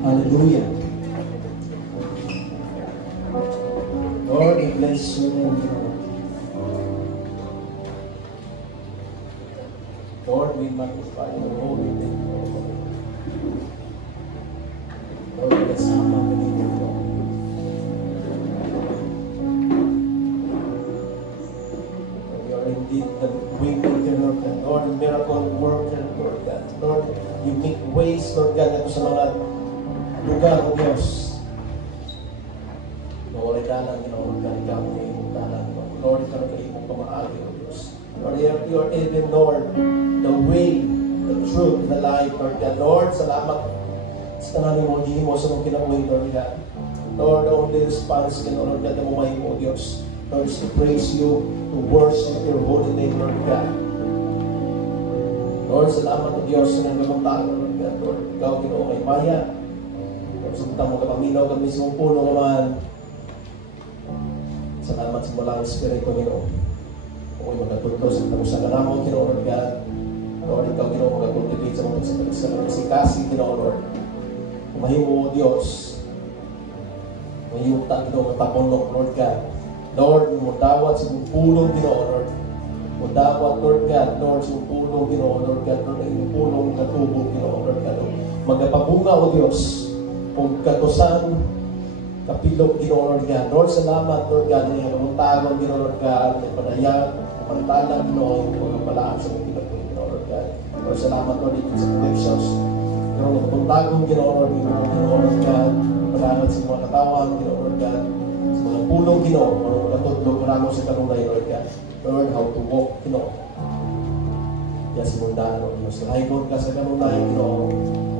Hallelujah. Lord, we bless you, Lord. Lord, we magnify your holy name, Lord. Lord, kasama ka ninyo, Lord. You are indeed the way maker, Lord God. Lord, miracle worker, Lord God. Lord, you make ways, Lord God, ito sa mga lugar, O Diyos. Lord, dalang, Lord God, ikaw ang iyong dalang, Lord. Lord, ikaw ang iyong pamaagi, O Diyos. Lord, you are even, Lord, the way, the truth, the life, Lord God. Lord, salamat sa tanang mo, hindi mo sa mong kinabuhi, Lord God. Lord, the only response ka, Lord God, na bumayi mo, Diyos. Lord, is to praise you, to worship your holy name, Lord God. Lord, salamat o Diyos sa nagkakuntaan, Lord God. Lord, ikaw, Ginoo, kay Maya. Lord, sumutang mo ka paminaw, kami mismong puno naman. Salamat sa mula ang Espiritu, Ginoo. Ako'y magkatulog sa tapusan na mo, Ginoo, Lord God. Lord, ikaw, Ginoo, magkakultivate sa mga kasikasi, Ginoo, Lord. Kumahin mo, Diyos. Mayuta, Ginoo, matapunok, Lord God. Lord, mudawat sa mong pulong, Ginoo, Lord. Mudawat, Lord God, Lord, sa mong pulong, Ginoo, Lord God. Lord, ay mong pulong katubog, Ginoo, Lord God. Magpabunga, O Diyos, kung katusan, kapilog, Ginoo, Lord God. Lord, salamat, Lord God, na yung kamuntagon, Ginoo, Lord God, na panayag, pantalang, Ginoo, yung palaan sa mong kinabuhi, Ginoo, Lord God. Lord, salamat, Lord, dito sa connections. Ginoo, kamuntagon, Ginoo, Lord, Ginoo, Lord God, palaan sa mga katawan, Ginoo, Lord God, sa mga pulong, Ginoo, mga tutulog, maramo sa kanunay, Lord God. Lord, how to walk, Ginoo. Yes, mundan, Lord, Diyos. Lahikon ka sa kanunay, Ginoo.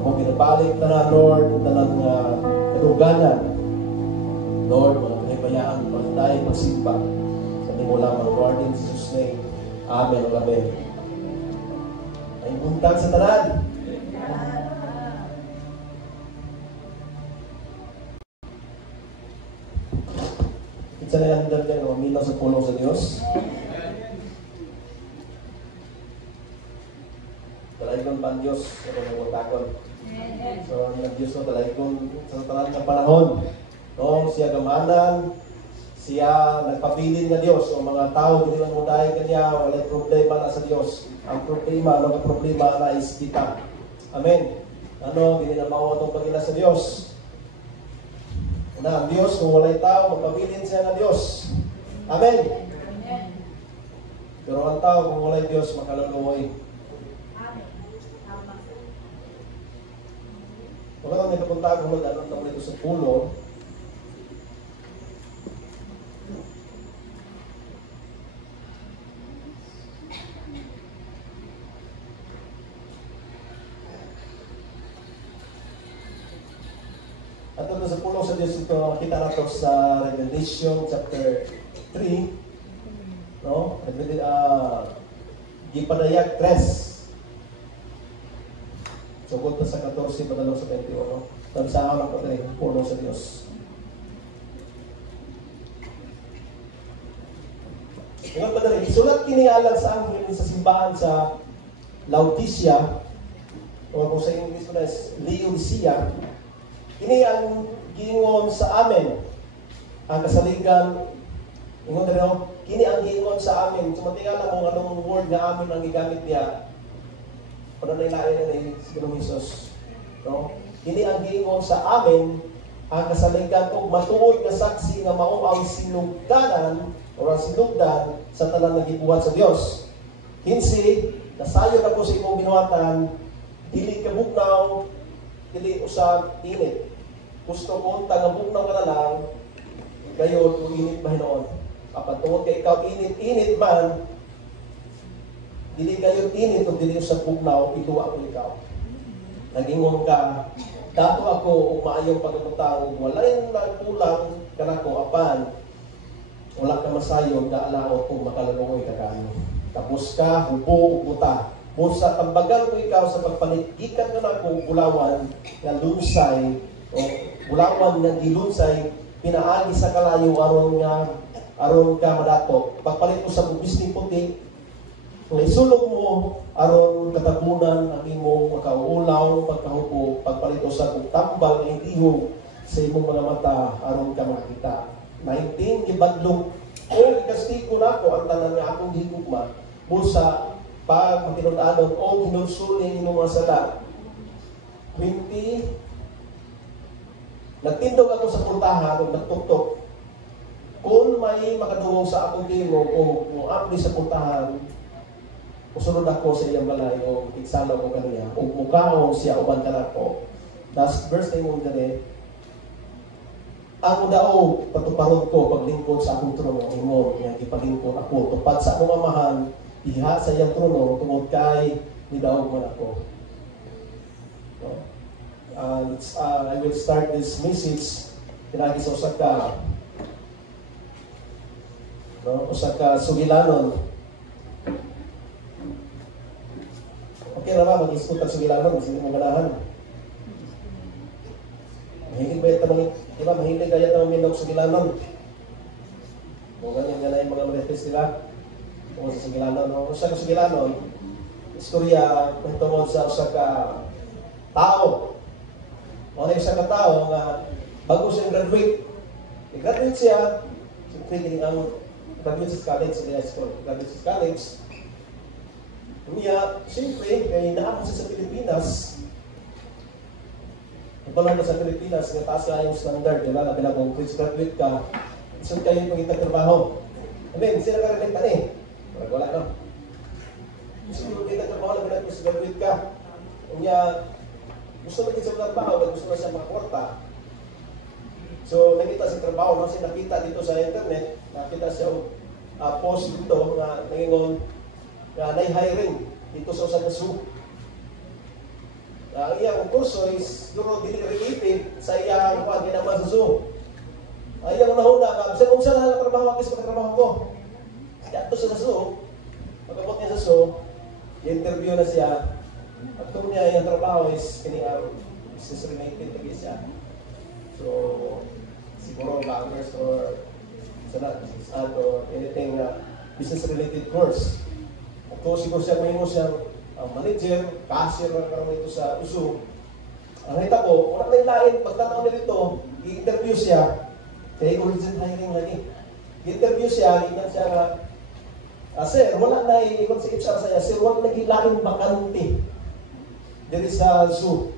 Ako pinabalik na, Lord, na lang kaluganan. Lord, mga kahibayaan, magtayo, magsimba. Sa nimo lamang, Lord, in Jesus' name. Amen. Amen. Ay buntag sa tanan. Itsa na yan doon kayo, uminaw sa pulong sa Diyos. Talaykon pa ang Diyos, sa pagkakuntakon. So, ang Diyos no, talaykon sa tanan ng panahon. No, siya gamanan, siya nagpabilin na Diyos. O mga tao, hindi lang mudahin kanya, walay problema na sa Diyos. Ang problema, ano ang problema na is kita. Amen. Ano, hindi na mauwa itong pagila sa Diyos. Na ang Diyos, kung walay tao, magpabilin siya ng Diyos. Amen. Pero ang tao, kung walay Diyos, makaluluoy. Wala kang may kapunta kung mag-anong naman ito sa pulo. At ito sa pulo sa Diyos ito, kita natin sa Revelation chapter 3. No? Gipadayag 3. Sugod na sa 14, padalong sa 21. Tamsahan ako rin, puno sa Diyos. Ngayon pa rin, isulat kinialang sa anghel sa simbahan sa Laodicea, o kung sa English mo na is Laodicea, ini ang giingon sa amin, ang kasaligan, ingon na rin, kini ang giingon sa amin. Sumatingala kung anong word na amin ang gigamit niya, para nailain na si Ginoong Jesus. No? Hindi ang giingon sa amin ang kasaligan o matuod na saksi nga mao ang sinugdanan o ang sinugdan sa talang nagibuhat sa Diyos. Kinsi, nasayo na po sa imong binuhatan, dili ka bugnaw, dili usab init. Gusto ko nga bugnaw ka na lang, gayon kung init ba hinoon. Kapag tungod kay ikaw init man, dili kayo init o dili sa bugnaw, ito ako ikaw. Nagingon ka, dato ako o maayong pagkakutang, wala yung nagkulang ka na ko, apan, wala ka masayon, kaalaot kung makalalungoy ka kayo. Tapos ka, hubo, buta. Busa, tambagan ko ikaw sa pagpanigikan ka na kung bulawan na lunsay, o bulawan na dilunsay, pinaagi sa kalayo, aron ka madato. Pagpalit ko sa bubis ni puti, kung isulog mo, aron pagkahunan ang imong makaulaw, pagkahupo, pagpalito sa kung tambal ng ihog sa imong mga mata aron ka makita. 19 gibadlong o ikastigo nako ang tanan nga akong higugma busa pag makinunanon o hinulsuli imong mga sala. 20 nagtindog ako sa puntahan o nagtuktok. Kung may makadungong sa akong tingog o apli sa puntahan, usunod ako sa iyang balay o iksala ko kaniya o mukhaon siya uban ka nako. That's verse 9 mo gani. Ang daw patuparon ko paglingkod sa akong trono imo nga gipalingkod ako tupad sa akong amahan diha sa iyang trono tungod kay nidaog man ako. I will start this message pinagi sa usa ka sugilanon. Okay na ba mag-iskuta sugilanon kasi hindi mo ganahan. Mahilig ba ito diba mahilig kaya ito minog sugilanon? O ganyan nga na yung mga marites nila o sa sugilanon. O usa ka sugilanon istorya tungkol sa usa ka tao. O na isa ka tao nga bago siyang graduate. I-graduate siya, siyempre ang graduate sa college, sa high school, graduate sa college. Kaya, siyempre, kaya naapon siya sa Pilipinas. Ipalong sa Pilipinas, nga taas ka yung standard, diba? Nabilang kung fresh graduate ka, isun kayo yung pagkita trabaho. And then, sila ka rin eh. Wala no. Gusto mo pagkita trabaho, nabilang kung graduate ka. Kaya, gusto mo din sa trabaho, gusto mo siya makakwarta. So, nakita sa trabaho, no? Siya nakita dito sa internet, nakita siya post dito na nangingon na hiring dito sa usan na zoo. Ang iyang kurso is siguro dili related sa iyang ginaman sa zoo. Iyang nahuna ka, kung saan na trabaho ako, trabaho ko. Kaya ito sa zoo, pagkabot niya sa zoo, i-interview na siya. At kung niya yung trabaho is business related lagi siya. So, siguro bankers or business ad or anything business related course. At kung siguro siya may mo siyang manager, cashier na karoon ito sa uso. Ang nakita ko, wala na ilain, pagtanaw nila ito, i-interview siya. Kaya origin hiring lagi. I-interview siya, ikan siya nga, sir, wala na iwan sa HR saya, sir, wala na ilain bakante. Dito sa zoo.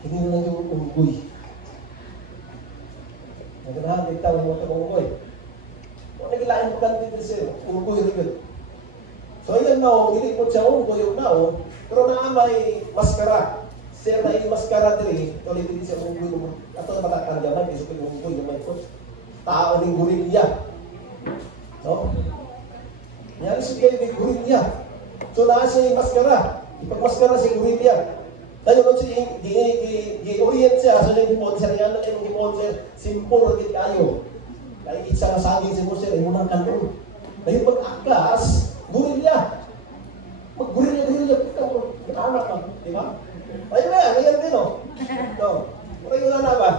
Hindi na lang yung unggoy. Naganahan, ikaw yung mga unggoy. Wala nagilain bakante dito sir, unggoy rin. So yun na, hindi po siya unggoy yung na, pero naamay maskara. Sir na yung maskara diri, tuloy din siya unggoy. Ato na matakang gaman, kasi yung unggoy naman po. Tao ng gurilya. No? Nyari siya yung gurilya. So nasa yung maskara. Ipagmaskara si gurilya. Tayo nun siya, di-orient siya. So yung hipon siya, yan na yung hipon siya, simple rin kayo. Kaya isa nga saging si Mosher, ay munang kanto. Ngayon pag-akas, gurilya. Mag-gurilya, anak ka, di ba? Tayo ba yan, ngayon din o. Murag yun na ba?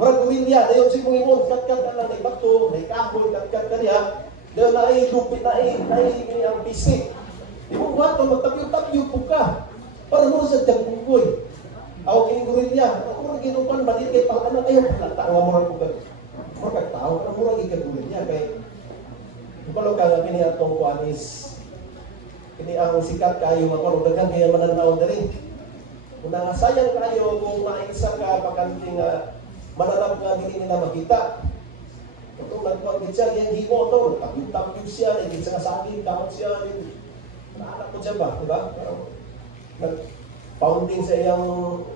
Murag gurilya, na yung sipong hipon, kat-kat ka lang, na ibato, na ikapoy, kat-kat ka niya. Dahil na ay lupit, na ay ang bisik. Kung wato, magtapyo-tapyo po ka. Para mo sa tagpunggoy. Ako kining gurilya. Ako rin ginupan, mali kay pang-anak kayo. Tao nga murag po ka. Murag tao, ang murag ikagurilya. Kaya, ipalaw ka nga pinihatong kuhan is, kini ang sikat kayo, maparudagan kaya mananaw na rin. Kung nangasayang kayo, kung naisa ka, pakanting mananap nga hindi nila makita. Kung nagpagkit siya, yung himo ito, tapyo-tapyo siya, hindi siya nasagin, kamot siya, anak ko siya ba, di ba? Nag-pounding sa iyang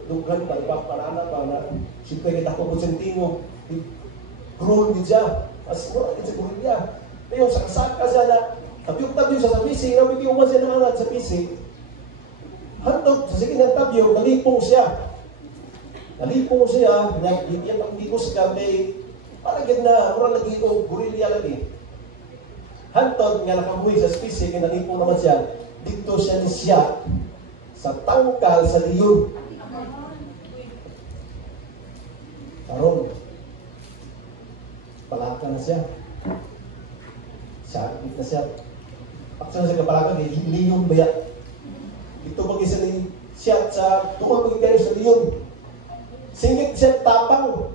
lugan, para na, siyempre kita ko po sentimo, cruel din siya, as mo, hindi siya cruel niya. Pero sa kasaka siya na, tabyog-tabyog siya sa pisi, nabitiuman siya ng anad sa pisi, handog, sa sige ng tabyog, nalipong siya. Nalipong siya, hindi ko siya may, parang na, mura lagi ito, gurilya lagi. Hantod nga nakabuhi sa spesye, kinalipo naman siya, dito siya ni siya sa tangkal sa liyon. Karon, palaka na siya. Sakit na siya. Paksa na siya kapalaka, liyon baya. Ito bagi siya sa tukol bagi kayo sa liyon. Singit siya tapang.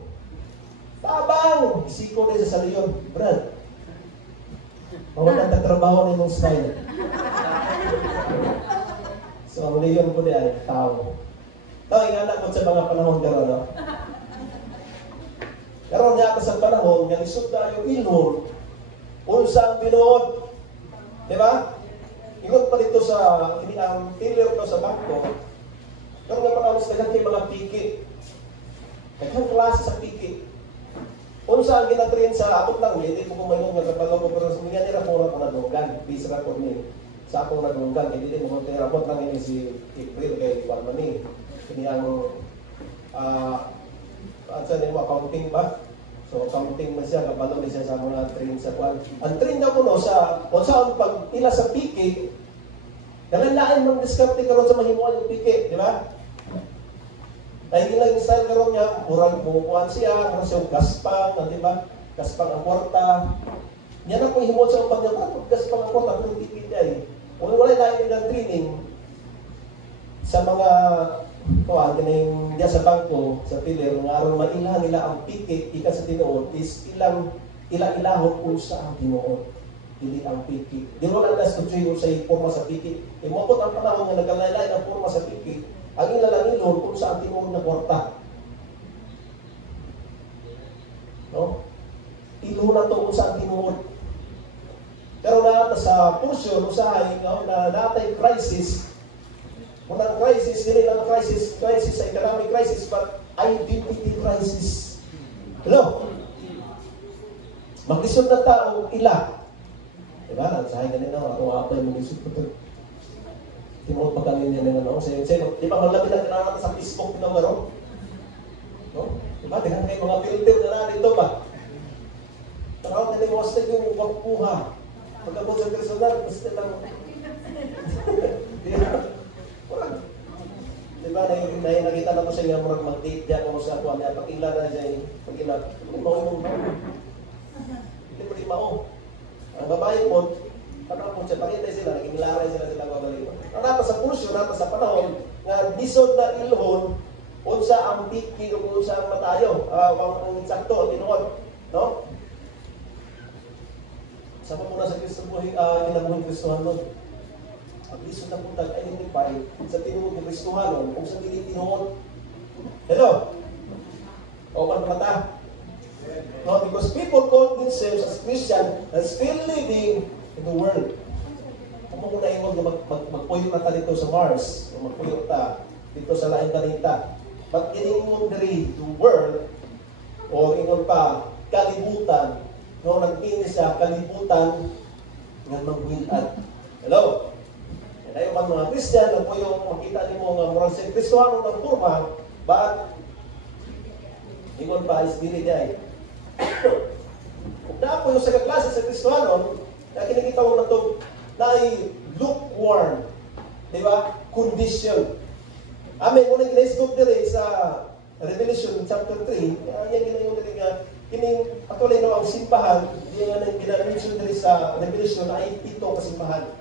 Tabang! Isiko na siya sa liyon. Brad, mawala na trabaho na yung style. So, ang liyon ko niya ay tao. Ito, ingala ko sa mga panahon gano'n, no? Karoon niya ako sa panahon, nga isod na yung ilhon, kung saan binuod. Diba? Ingon pa dito sa, ang tiller ko sa bangko, karoon nga panahon sa kanyang mga piki. Kanyang klase sa piki. Kung saan ginatrain sa abot lang, hindi ko kumayong nagkapagaw ko, pero sa mga nila po na nadunggan, bisa ko ni sa akong nadunggan, hindi din mo abot lang ini si April kay Palmani. Ini ang saan mo, accounting ba? So, accounting na siya, kabalo na siya sa mga train sa kwan. Ang train na ko no, kung saan pag ila sa piki, nalanlain mong diskarte karon sa mahimuan yung piki, di ba? Dahil ilang style karon niya, murang bumukuhan siya, murang siya gaspang, di ba? Gaspang ang kwarta. Yan ang pahimod sa upang niya, gaspang ang kwarta, pero tipid niya eh. Kung wala na yung training, sa mga kuha, ganing diya sa bangko, sa pilir, nga aron mailahan nila ang piki, ika sa tinuod, is ilang ilahon kung sa ang tinuod. Dili ang piki. Di mo lang nas-control sa forma sa piki. Imopot ang panahon nga nagalaylay ang forma sa piki, ang ilalangilon kung sa ang tinuod na kwarta. No? Ilo na to kung sa ang tinuod. Pero na sa portion, usahay, no, na natay crisis, unang crisis, hindi lang crisis sa economic crisis, but identity crisis. Hello? Maglisod na tao, ila. Diba? Nagsahay ganun na, ako apay mo lisod ko ito. Timot pa kami niya na ano. Di ba, malapit lang kinangat sa Facebook na gano'n? No? Diba? Tingnan kayo mga filter na na dito ba? Takawag na yung wasted yung wapuha. Pagkabot sa personal, basta lang. Diba, nakita na ko siya nga murag mag-date diya ko sa ako. Pag-ila na siya, pag-ila. Mao. Hindi mo rin mao. Ang babae po, ano po siya, pakitay sila, naging-laray sila babalik. Ang nata sa puso, nata sa panahon, nga disod na ilhon, unsa ang piki, unsa ang matayo, ang insakto, tinuod. No? Sama muna sa Kristo buhay, kinabuhin Kristohan nun. Ang lisod na punta identify sa tinuod ng Kristohanon kung sa tinuod. Hello? Open mata. No, because people call themselves as Christian and still living in the world. Kung mo na iwag na magpuyo na ta dito sa Mars, o magpuyo ta dito sa laing planeta. But iningon diri the world, o ingon pa, kalibutan, no, nagpini sa kalibutan ng magwilad. Hello? And ayo man mga Christian, nagpuyo, makita nimo nga murang sa Kristohanon ng forma, but ingon pa, is dili day. Kung na po yung sa kaklase sa Kristohanon, na kinikita mo na ito, na ay lukewarm, di ba? Condition. Amen, kung nag-rescope dire sa Revelation chapter 3, yan ginayon dire nga, kining actually no, ang simbahan, yung gina-mention dire sa Revelation ay 7 kasimbahan.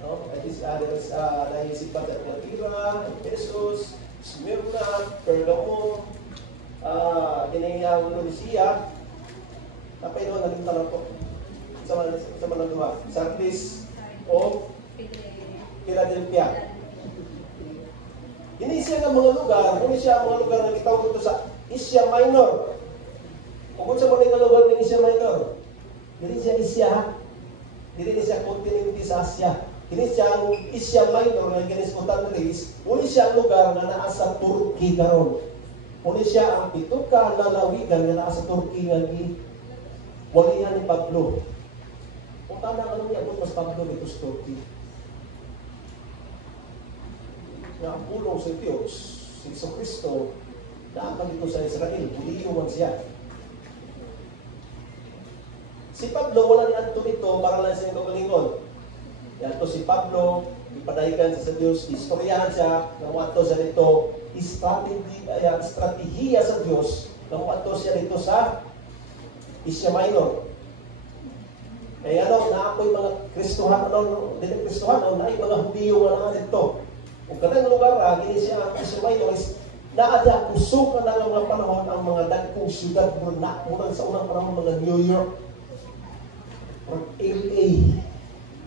No? That is, dahil simbahan sa Thyatira, Ephesus, Smyrna, Pergamon, kinayang Laodicea, tapay doon naging tanong ko sa manang duha, Sardis o Philadelphia. Hindi siya nga mga lugar, hindi siya mga lugar na kitawag ito sa Asia Minor. Kung sa mga lugar ng Asia Minor, hindi siya Asia, hindi siya continent sa Asia. Hindi siya ang Asia Minor na giniskutan rin, hindi siya ang lugar na nasa Turkey karon. Kuni siya ang pituka lalawigan na nasa Turkey nga walihan ni Pablo. Kung tama ka nung iabot mas Pablo dito sa Turkey. Na ang pulong sa Diyos, si Kristo, naaman dito sa Israel, buliyo man siya. Si Pablo, wala niya ito ito para lang sa kagalingkod. Yan to si Pablo, ipadahikan siya sa Diyos, istoryahan siya, namuato siya dito, strategiya sa Diyos, namuato siya dito sa Asia Minor. Kaya ano, naapoy mga Kristohanon, dili Kristohanon, na mga Hudiyo nga na dito. Kung kanang lugar, gini siya ang isumay o is naadya kusog ka na mga panahon ang mga dagkong syudad muna sa unang panahon mga New York or LA.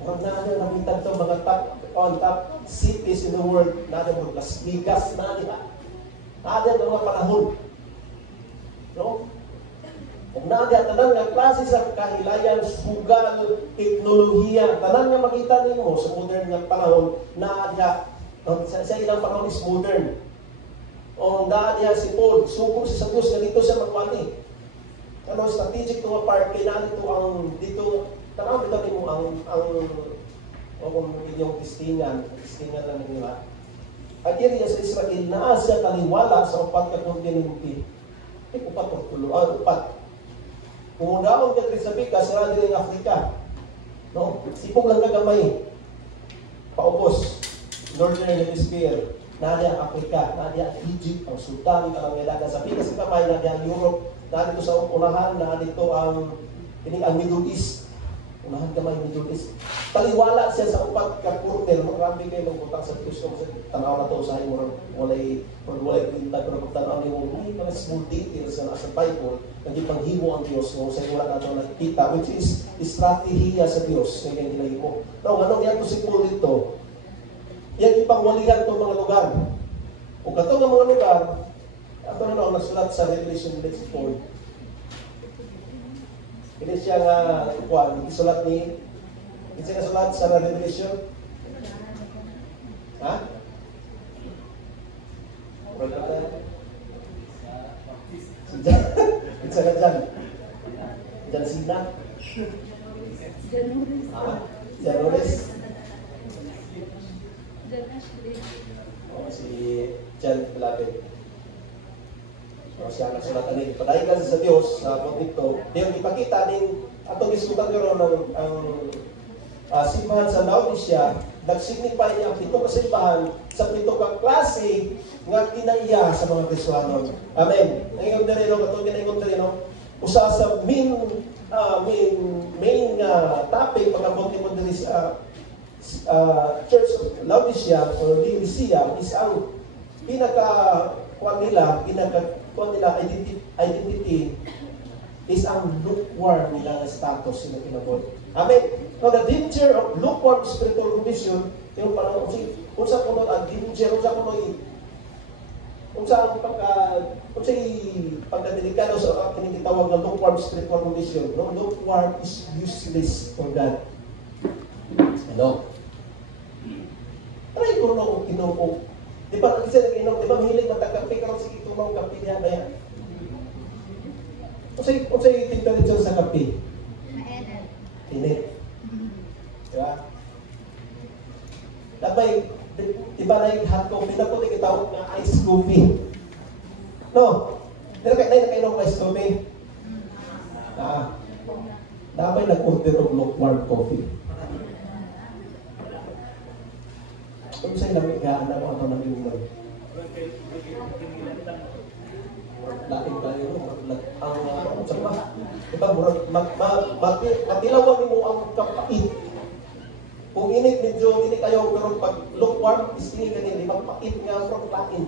Kung naadya namitag to mga top cities in the world, naadya mo Las Vegas, naadya ng mga panahon. No? Kung naadya tanan nga klase sa kahilayan, sugal, teknolohiya, tanan nga makita nimo sa modern nga panahon, naadya sa ilang panahon is modern. O naadya si Paul, sugo siya sa Diyos nga dito siya magwani. Ano strategic to part kay na dito ang dito tanaw bitaw nimo ang o kung inyong istingan lang nila. At area sa Israel naa siya taliwala sa upat ka kontinente. Upat o tulo, upat. Kung daon ka sa Bika, sa dili ng Africa. No? Sipog lang kagamay. Paubos. Northern Hemisphere. Nadia ang Africa, nadia ang Egypt, ang Sudan, ang Ilaga. Sa Bika sa kamay, nadia ang Europe. Nadia sa unahan, nadia ang Middle East. Unahan kamay Middle East. Taliwala siya sa upat ka quarter. Marami kayo magputang sa Diyos kung tanaw na to sa inyo. Walay pinta, pero kung tanaw niyo, may mga small details na nasa Bible, nagipanghibo ang Diyos kung sa inyo wala na ito nakikita, which is estratehiya sa Diyos na yung ginahimo. Now, anong yan to si Paul dito? Yan ipangwalihan itong mga lugar. Kung ito ng mga lugar, ito na ang nasulat sa Revelation 4. Hindi siya nga, isulat ni, hindi siya nasulat sa Revelation. Ha? Si Jan. Isa ka Jan. Jan Sina. Jan Loris. Si Jan Pilate. So siya nagsulat ani padayon ka sa Dios sa konteksto. Diyon ipakita din atong isulat karon ang simbahan sa Laodicea, nag-signify niya ang pito ka simbahan sa pito ka klase nga kinaiya sa mga Kristiyanon. Amen. Ngayon din no, katong ginaingon din no. Usa sa main topic pagabot ni Church of Laodicea or Laodicea is ang identity is ang lukewarm nila na status sila kinabot. Amen. Now, the danger of lukewarm spiritual condition, yung parang kung sa kuno ang danger, kung sa pagkadelikado sa kinitawag na lukewarm spiritual condition, no? Lukewarm is useless for God. Hello? Try ko no kung kinukong. Di ba, kasi nag-inom, di ba, mahilig matagkapi ka sige tumang kapi niya ba yan? Kung sa'yo temperature sa kapi? Init. Diba? Dabay, di ba na yung hot coffee na po, tinitawag na ice coffee. No? Nakainom ka ice coffee? Dabay nag-order of lukewarm coffee. Kung sa'yo namin gaan ako ito namin yung laking tayo ang sama. Diba, matilawan mo ang kapait. Kung init medyo, hindi kayo, pero pag lukewarm, is hindi ganyan, magpait nga from lain.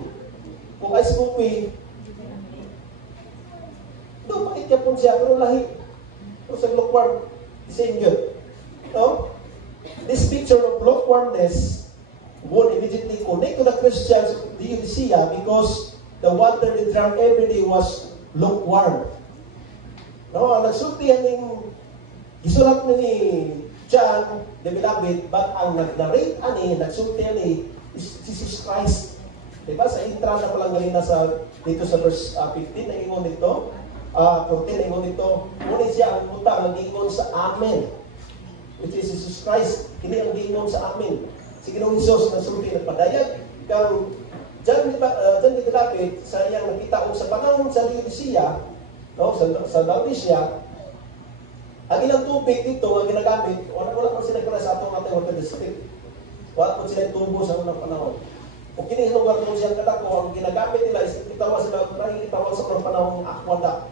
Kung ice coffee, doon pait ka po siya, pero lahi. Kung sa lukewarm, same yun. No? This picture of lukewarmness would immediately connect to the Christians of the Laodicea because the water they drank every day was lukewarm. No, ang nagsultihan ng isulat ni John the Beloved, but ang nag-narrate nagsultihan ni Jesus Christ. Diba? Sa intra na palang ganina dito sa verse 15 na ingon dito, 14 na ingon dito, ngunit siya ang utang ang ingon sa amin, which is Jesus Christ, hindi ang ingon sa amin. Si Ginoong Hesus nagsulti nagpadayag kang John the Beloved sa iyang nakita sa panahon sa Laodicea, no, sa Laodicea, ang ilang tubig dito ang ginagamit, wala pa sila para sa atong water district. Wala pa sila tubo sa unang panahon. Kung kinihinuwag kung siyang kadako, ang ginagamit nila is itawa sa unang panahon ng aqueduct.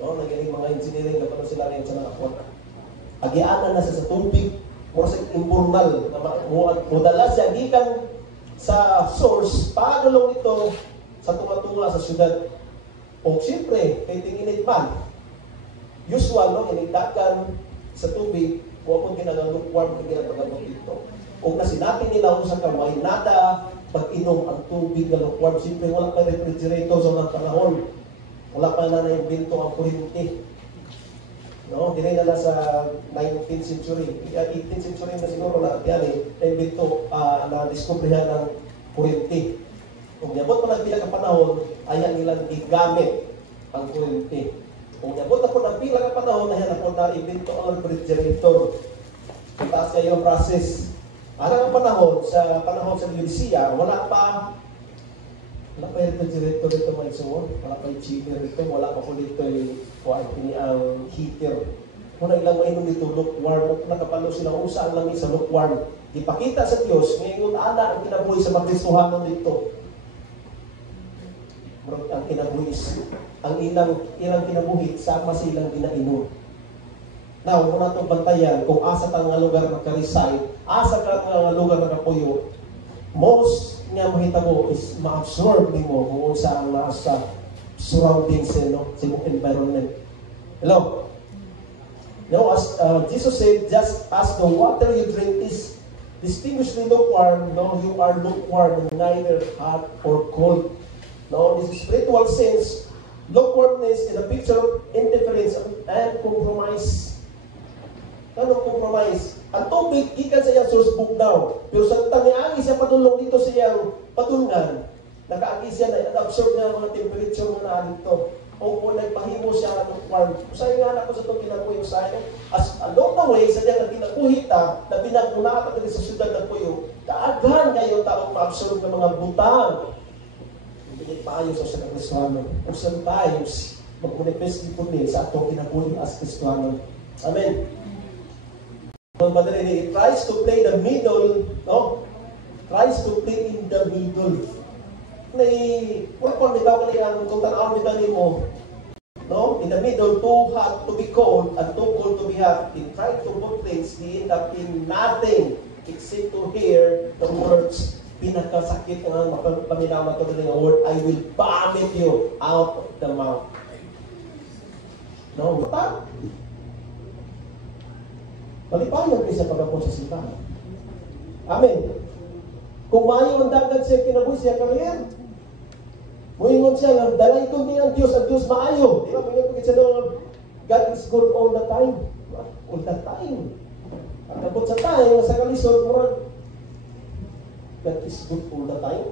No, nagaling mga engineering na paano sila rin sa mga aqueduct. Agianan na sa tubig, mura sa informal, mudala siya, gikan sa source, paadulong ito sa tunga-tunga sa syudad. O siyempre, kay tinginit man, usual, no, inigdagan sa tubig, kung akong ginagalukwar, kung ginagagamot dito. Kung nasinatin nila kung sa kamay, nada pag-inom ang tubig na lukwar. Siyempre, wala pa refrigerator sa unang panahon. Wala pa na na-invento ang kuryente. No, dinay na sa 19th century, 18th century na siguro na yan na-invento, na-discoveryhan ng kuryente. Kung yabot pa ng bilang panahon, ayan nilang gigamit ang kuryente. Kung yabot na po ng bilang panahon, ayan na po na-invento ang refrigerator. Taas kayo ang process. Ang panahon sa Laodicea, wala pa yung refrigerator dito may suon, wala pa yung chiller dito, wala pa po dito yung ang heater. Muna ilang mainom dito, lukewarm, nakapalo silang usa ang langit sa lukewarm. Ipakita sa Diyos, ngayon ana ang kinabuhi sa magkristuhanon dito. Ang kinabuhi is, ang ilang kinabuhi, sama silang ginainom. Now, muna itong bantayan, kung asa ka nga lugar na ka-reside, asa ka nga lugar na kapuyo, most nga mahitabo is ma-absorb mo kung saan nasa surroundings no, sa mong environment. Hello? No, as Jesus said, just as the water you drink is distinguishedly lukewarm, no, you are lukewarm, neither hot or cold. No, this is spiritual sense. Lukewarmness is a picture of indifference and compromise. Anong compromise? Ang tubig, ikan sa iyang source book daw. Pero sa taniangi siya patulong dito sa iyang patulungan, nakaagi siya na absorb niya mga temperature na dito. O kung nagpahimo siya ng warm. Usay nga na ko sa itong kinakuyo sa iyo. As along the way, sa diyan na kinakuhita, na pinagmunata ka sa syudad ng puyo, kaaghan kayo taong ma-absorb ng mga butang. Hindi paayos sa Kristohanon. Kung sometimes, mag-manifest dito niya sa atong kinakuyo as Kristohanon. Amen. But it tries to play the middle, no? Tries to play in the middle. Kung bitaw ka niya, kung tanaw bitaw niyo mo, no? In the middle, too hot to be cold and too cold to be hot. In trying to put things, they end up in nothing except to hear the words, pinakasakit nga paminawa to ng word, I will vomit you out of the mouth. No? Bata? Malipayan kayo sa pagkapon sa simbahan. Amen. Kung maayo ang dagat siya, kinabuhi siya kariyan. Muingon siya, nga dalay ko niya ang Diyos maayo. Di ba? Muingon ko siya doon, God is good all the time. All the time. At abot sa time, sa kalisod, God is good all the time.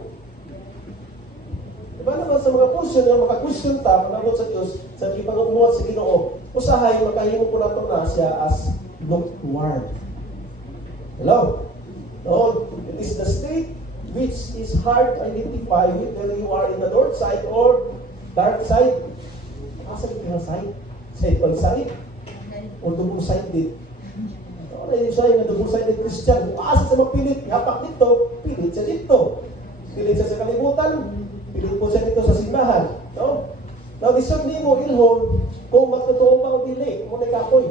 Diba naman sa mga question na maka-question ta, manabot sa Diyos, sa ipag-umuhat sa Ginoo, usahay, makahimo po nato na siya as lukewarm. Hello? No, it is the state which is hard to identify whether you are in the north side or dark side. Asa ito yung side? Side by side? O double-sided? Ano yung side na double-sided Christian? Kung asa sa mapilit, hapak dito, pilit siya dito. Pilit siya sa kalibutan, pilit po siya dito sa simbahan. No? Now, discern niyo mo, ilhon, kung matutoo pa o dili, kung nagkapoy.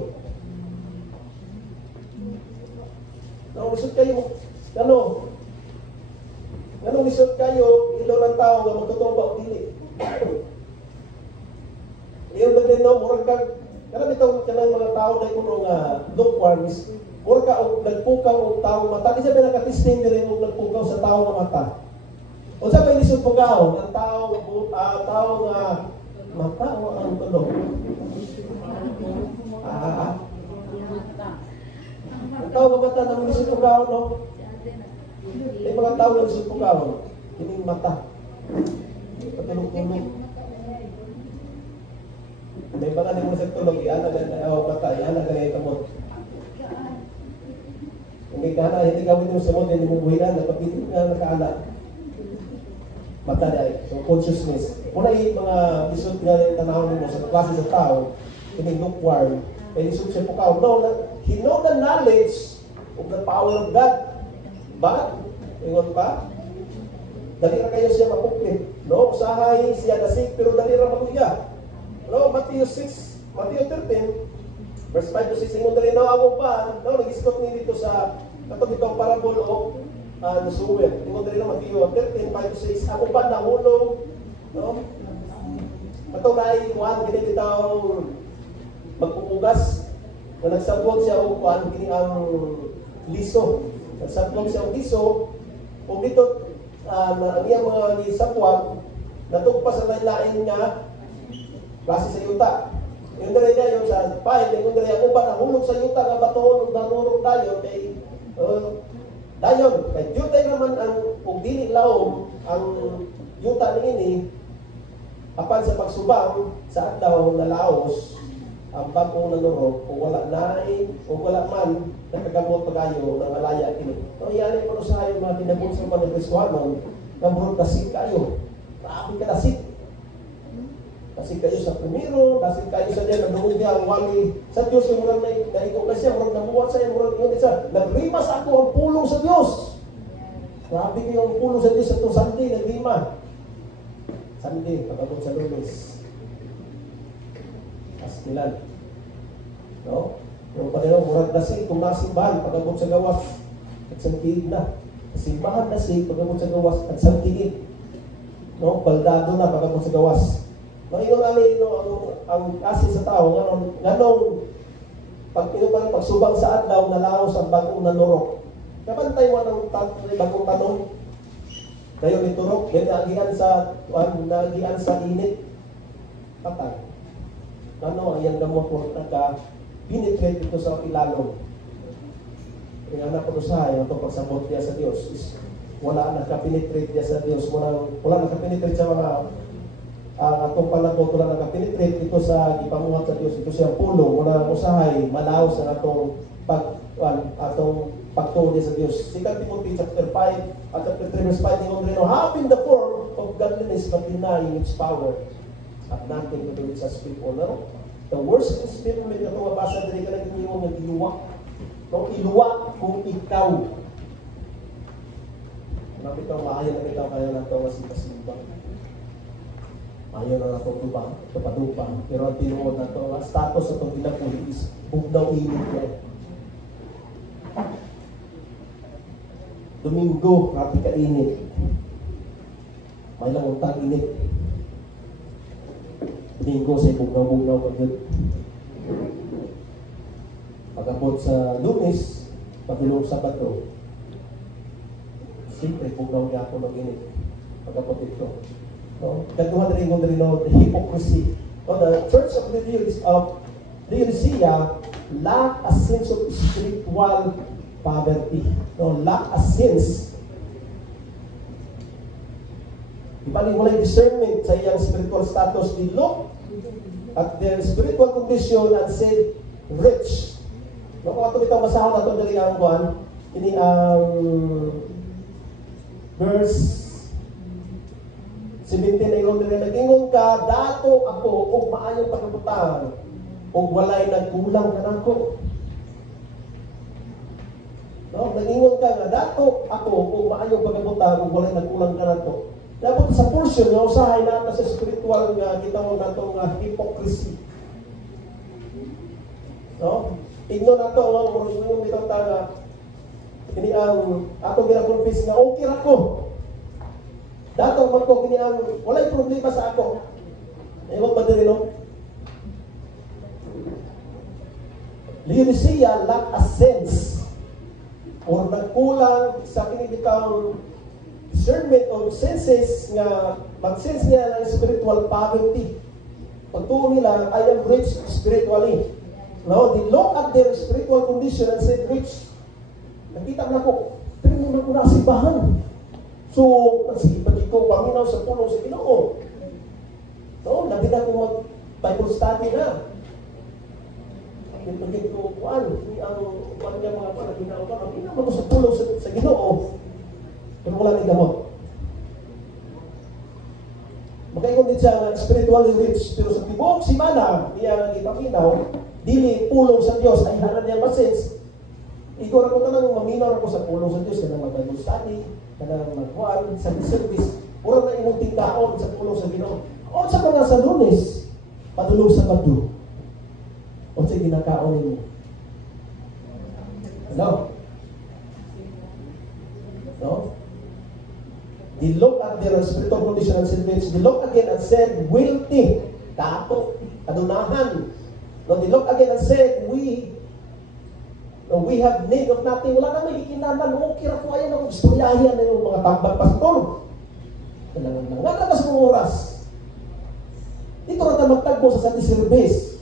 Nung lisod kayo, ganong lisod kayo, ilo ng tao na magtotoo ba o dili. Iyon na din, no, murag ka, karami itong kanang mga tao na yung lukewarm is, murag ka o nagpukaw o tao mata. Di siya pinakatisting na rin o nagpukaw sa tao na mata. O sa may lisod pukaw, ang tao nga mata o ang tulog. Ang tao nga mata na lisod pukaw, no? May mga tao na lisod pukaw, hindi mata. Patulog-tulog. May mga nang sa tulog, iana na mata, iana na ito mo. Hindi gawin mo sa mo, hindi mo buhinan, napapitin ka nakaala. Mata na so consciousness. Muna yung mga lisod nga tanawin mo sa klase sa tao, hindi lukewarm, may lisod siya pukaw. No, he know the knowledge of the power of God. But, ingon pa, dali na kayo siya mapuklit. No, usahay siya nasig, pero dali na makuya. No, Matthew 13, verse 5 to 6, ingon dali na ako pa, no, nag-iskot niya dito sa katong itong parabol o nasuwit. Tingnan rin naman, Matthew 13:5-6. Ang uban na hulog, no? Ato na ay kuhan, kini bitaw magpupugas. Kung nagsablog siya o kuhan, kini ang liso. Nagsablog siya o liso, kung dito, ang iyang mga isapwag, natugpas sa lain nga, klase sa yuta. Yung dali niya, yung sa 5, yung dali ang uban, ang hulog sa yuta, nga batoon, nanurog dayon, kay dayon, kay yuta naman ang, kung dili laom, ang yuta ni ini, apan sa pagsubang sa adlaw na laos ang bagong nanurog kung wala naay kung wala man nakagamot pagayo ng alaya kini. So yan ko sa ayo mga kinabot sa mga Kristiyanon nga murag kasig kayo. Grabe ka kasig. Kasig kayo sa primero, kasig kayo sa diyan ang niya ang wali sa Dios yung murag naiko na siya murag nabuhat sa murag ingon siya nagrimas ako ang pulong sa Dios. Grabe kayo ang pulong sa Dios sa itong Sunday nagrima. Sunday, pagkabot sa Lunes. Pastilan. No? Yung panahon, murag nasi, kung nasimbahan, pagkabot sa gawas, at santiig na. Simbahan nasi, pagkabot sa gawas, at santiig. No? Baldado na, pagkabot sa gawas. Ngayon namin, no, ang kasi sa tao, ganong, pagsubang sa adlaw, nalaos ang bagong nanurok. Kapantay mo ng bagong tanong, kayo ni turok, yan nagian sa init. Patay. Ano ang iyang gamot mo nagka-penetrate ito sa ilalong. Kaya na po sa yung ito pagsabot niya sa Diyos is wala nagka-penetrate niya sa Diyos. Wala nagka-penetrate sa mga atong palabot, wala nagka-penetrate ito sa ipamuhat sa Diyos. Ito siyang pulong, wala usahay, malaw sa atong pagtuon sa Diyos. 2 Timothy chapter 5 at chapter 3 verse 5 ni having the form of godliness but denying its power have nothing to do with such people. No? The worst in spirit may ito mabasa dali ka nag-iiwan ng iluwa. No? Iluwa kung ikaw. Napit ang maayon na ikaw kaya na ito masipa-simba. Ayaw na ito tupa-tupa. Pero ang tinuod na ito, status na itong pinapuli is bugnaw init niya. Domingo, grabe ka init. May lang utang init. Domingo, sa bugnaw-bugnaw ka good. Pagkabot sa Lunes, patulong sa Sabado. Siyempre, bugnaw niya ako ng init. Pagkabot ito. No? Kaduhan rin mo rin the hypocrisy. No, the church of Laodicea lack a sense of spiritual poverty. No, lack a sense. Ibalik walay discernment sa iyang spiritual status. They look at their spiritual condition and said, rich. No, kung ito itong masahon na ito dali ang buwan, ini ang verse 17 ay ron nila, nag-ingon ka, dato ako o maayong pagkabutan o walay nagkulang ka nako. No, nag-ingon ka nga, dato ako o maayong pagkabutan o walay nagkulang ka nako. Dapat sa portion, na usahay natin sa spiritual nga, kita mo na itong hypocrisy. No? Tignan na ito, yung itong taga, ini ang atong gina-confess nga, okay ako. Dato man ko kini ang walay problema sa ako. Ewan ba din no? Laodicea lack a sense or nagkulang sa kinibitang discernment of senses nga mag-sense niya ng spiritual poverty. Pagtuon nila, I am rich spiritually. No, they look at their spiritual condition and say, rich. Nakita na ko, pero nung ako nasibahan. So, nagsipag ko paminaw sa pulong sa Ginoo. No, labi na kung mag-Bible study na. Pagkit ko, ang niya mga pa, naginaw ka, paminaw mo sa pulong sa Ginoo. Pero wala ni gamot. Magkaikon din siya nga spiritually rich, pero sa tibok si Mana, niya ipaminaw, dili pulong sa Diyos, ay hanan niya masins. Ikaw na ko tanang maminaw ako sa pulong sa Diyos, kanang mag-Bible study, kanang magkuhan sa service, pura na imong tingkaon sa pulong sa Ginoo. O sa mga sa Lunes, padulong sa Sabado. O sa ginakaon ninyo. Ano? No? They looked at their spiritual condition and said, they looked again and said, "Wilty, dato, adunahan." No, they looked again and said, we have need of nothing. Wala na may ikinanan. Okay, ra ko ayan ako istoryahan na yung mga tambang pastor. Kailangan lang. Nga sa mga oras. Dito na tayo magtagpo sa Sunday service.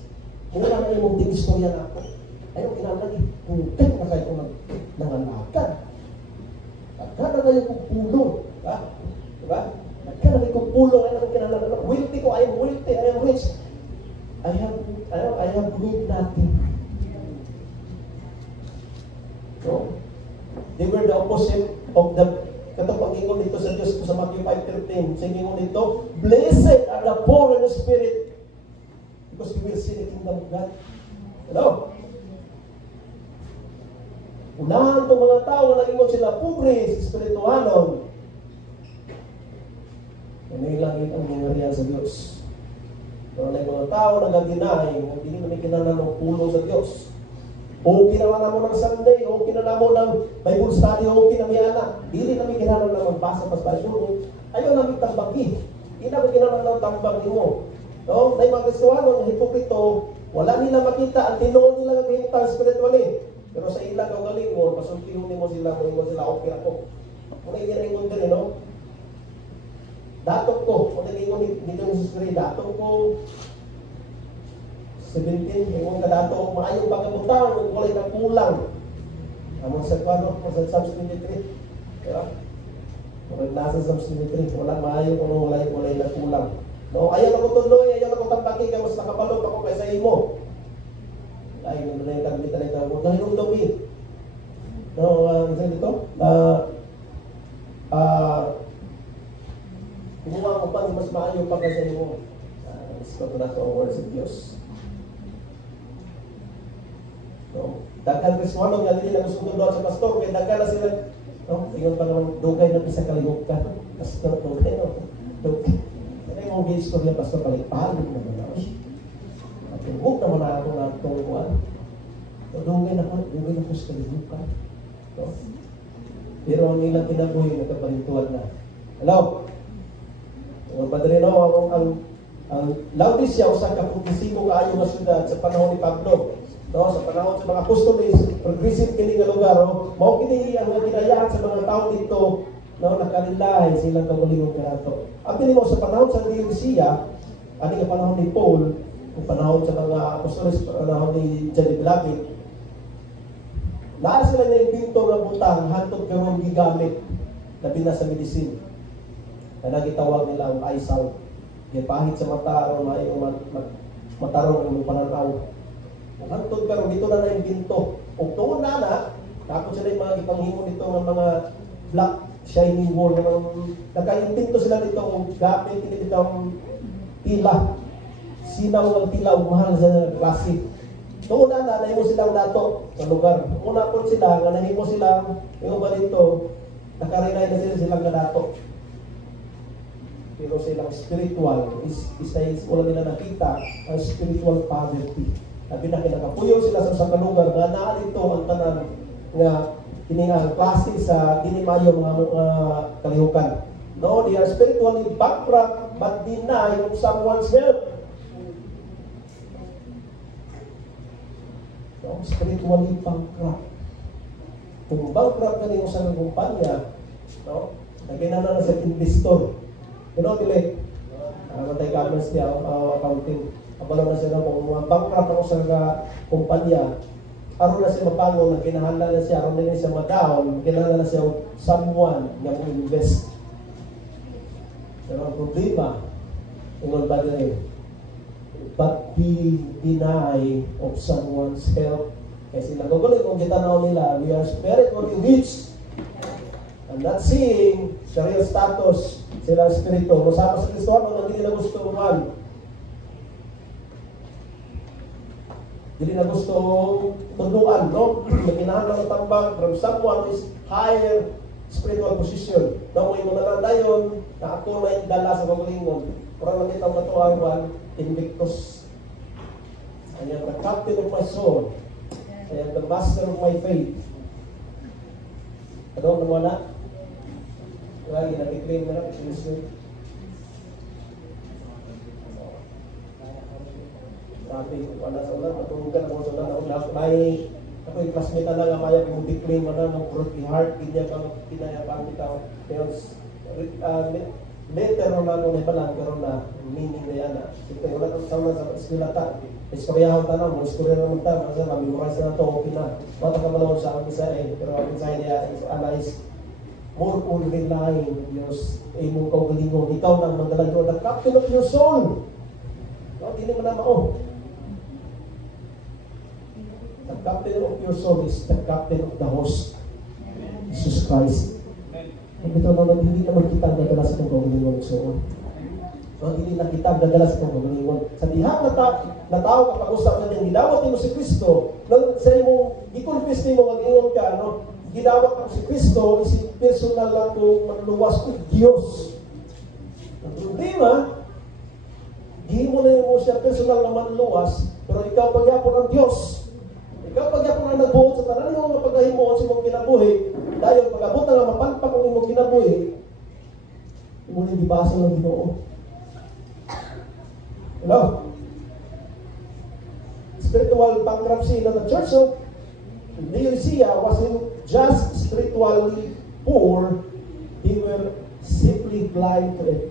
Muna na yung mong istorya na ako. Ayaw kinalagi. Kung na kayo kung nanganakan. Nagkana kayo kung pulong. Diba? Nagkana kayo kung pulong. Ayaw kinalagi. Wilty ko. I am rich. I have need nothing. So, they were the opposite of the katong pag-ingon dito sa Diyos sa Matthew 5:13. Sa ingon dito, "Blessed are the poor in the spirit, because you will see the kingdom of God." Hello? Unahan itong mga tao na ingon sila pobre sa spiritualon. Ano yung langit ang ginarihan sa Diyos? Pero na mga tao nag-deny, hindi namin kinala ng pulo sa Diyos. O kinala mo ng Sunday, o kinala mo ng Bible study, o kinamiyana. Hindi namin kinala ng magbasa pas Bible. Ayaw namin tambagi. Hindi namin kinala ng tambang mo. No? Na yung mga Kristoano, ng hipokrito, wala nila makita, ang tinuon nila ng hintang spiritually. Pero sa ilang ang galing mo, pasultihin mo sila, okay ako. Kung naiingon din, no? Datok ko, kung nag-iwan dito ng Sister, datok ko 17, ingon ka dato, maayong pagkabutang, kung walay na kulang. Among sa kwano, sa Psalms 23. Diba? Kung nasa Psalms 23, walang maayo kung walay na kulang. No, ayaw na ko tuloy, ayaw na ko tampaki, kaya mas nakabalot ako kaysa imo. Ay, ganda na yung kaglitan na ito. Huwag na hinumdumi. No, saan dito? Kumuha ko pa, mas maayo pa kaysa imo. Let's go to that words of Diyos. No, daghan Kristoano nga dili na gusto doon sa pastor, kaya daghan na sila. No, ingon pa naman dugay na isa kalihukan. Pastor dugay no. Dugay. Kaya mo gis ko niya pastor palit-palit na ba. At huwag naman ako na itong kuwan. Dugay na ko sa kalihukan. No? Pero ang ilang kinabuhi nagkapalintuan na. Hello? Ang padrino, ang Laodicea usa ka progresibo kaayo nga syudad sa panahon ni Pablo. No, sa panahon sa mga apostoles, progressive kini nga lugar, mao kini ang ginayahan sa mga tao dito, no, nakalilahay silang kaugalingong kanato. Abi nimo sa panahon sa Laodicea, ani nga panahon ni Paul, ang panahon sa mga apostoles, panahon ni John the Baptist, naa sila na impinto nga butang hantod karong gigamit labi na sa medicine. Kaya gitawag nila ang eye salve. Gipahit sa mata aron maayo matarong ang pananaw. Hantod karon dito na yung ginto. Kung tuon na, tapos sila yung mga ipanghimo nito ng mga black shining wall. Nakaintinto sila dito kung gamit dito ang tila. Sinaw ang tila, mahal sa klase. Tuon na, nahimo silang dato sa lugar. Una po sila, nahimo silang, yung ba dito, nakarinay na sila silang dato. Pero silang spiritual, is wala nila nakita ang spiritual poverty. Sabi na kinakapuyo sila sa lugar nga naa dito ang tanan nga kiningang klase sa dinimayo mga kalihukan. No, they are spiritually bankrupt but deny of someone's help. No, spiritually bankrupt. Kung bankrupt ka niyo sa kumpanya, no, nagkinana na sa investor. You know, dili, matay comments niya, accounting. Kapala na sila kung mga bankrupt ako sa kumpanya, aron na siya mabangon, kinahanglan na siya, aron na siya mag-down, kinahanglan na siya someone na mag-invest. Pero ang problema, ingon ba din, but be deny of someone's help. Kaya sila gugulit kung kitanaw nila, we are spiritually rich and not seeing the real status sila spirito. Masama sa Kristoano na hindi na gusto man. Hindi na gusto tunduan, no? Nakinahanglan ng tambang from someone is higher spiritual position. No, may mga nandayon na ako na yung dala sa pagalingon. Parang nakita ko ito ang Invictus. I am the captain of my soul. I am the master of my faith. Ano naman na? Lagi nag-claim na lang, isinuswim. Grabe, wala sa ulan, matulugan ako sa ulan. Ako yung classmate na nga maya, kung di-claim mo na, ng broken heart, ganyan kang pinayapang bitaw. Later on na nung ibalang, pero na meaning na yan. Siyempre, wala kang sauna sa eskwilata. Istoryahan ka na mo, istorya naman ta, kasi memorize na ito, okay na. Mata ka malawag sa aking sa'yo, pero ang sa'yo niya is analyze more on relying Diyos, mong kaugalingon. Ikaw nang magdalag doon, the captain of your soul. No, hindi mo na mao. The captain of your soul is the captain of the host, Jesus Christ. Ito naman, hindi naman kita dadala sa itong kaugalingon. So, hindi na kita dadala sa itong kaugalingon. Sa diha na tao kapag-usap na niyang gidawat mo si Kristo, sa imong, i-confess mo, mag-ingon ka, no? Gidawat mo si Kristo, isip personal lang kung manluwas ko Diyos. Ang problema, di mo na mo siya personal na manluwas, pero ikaw pagyapon ang Diyos. Ikaw pagyapon ang nagbuot sa tanan mo mapagahimuon sa imong kinabuhi, dahil pag-abot na nga mapalpak ang imong kinabuhi, mo na ibasa ng Ginoo. Hello? Spiritual bankruptcy na the Church of Laodicea wasn't just spiritually poor, they were simply blind to it.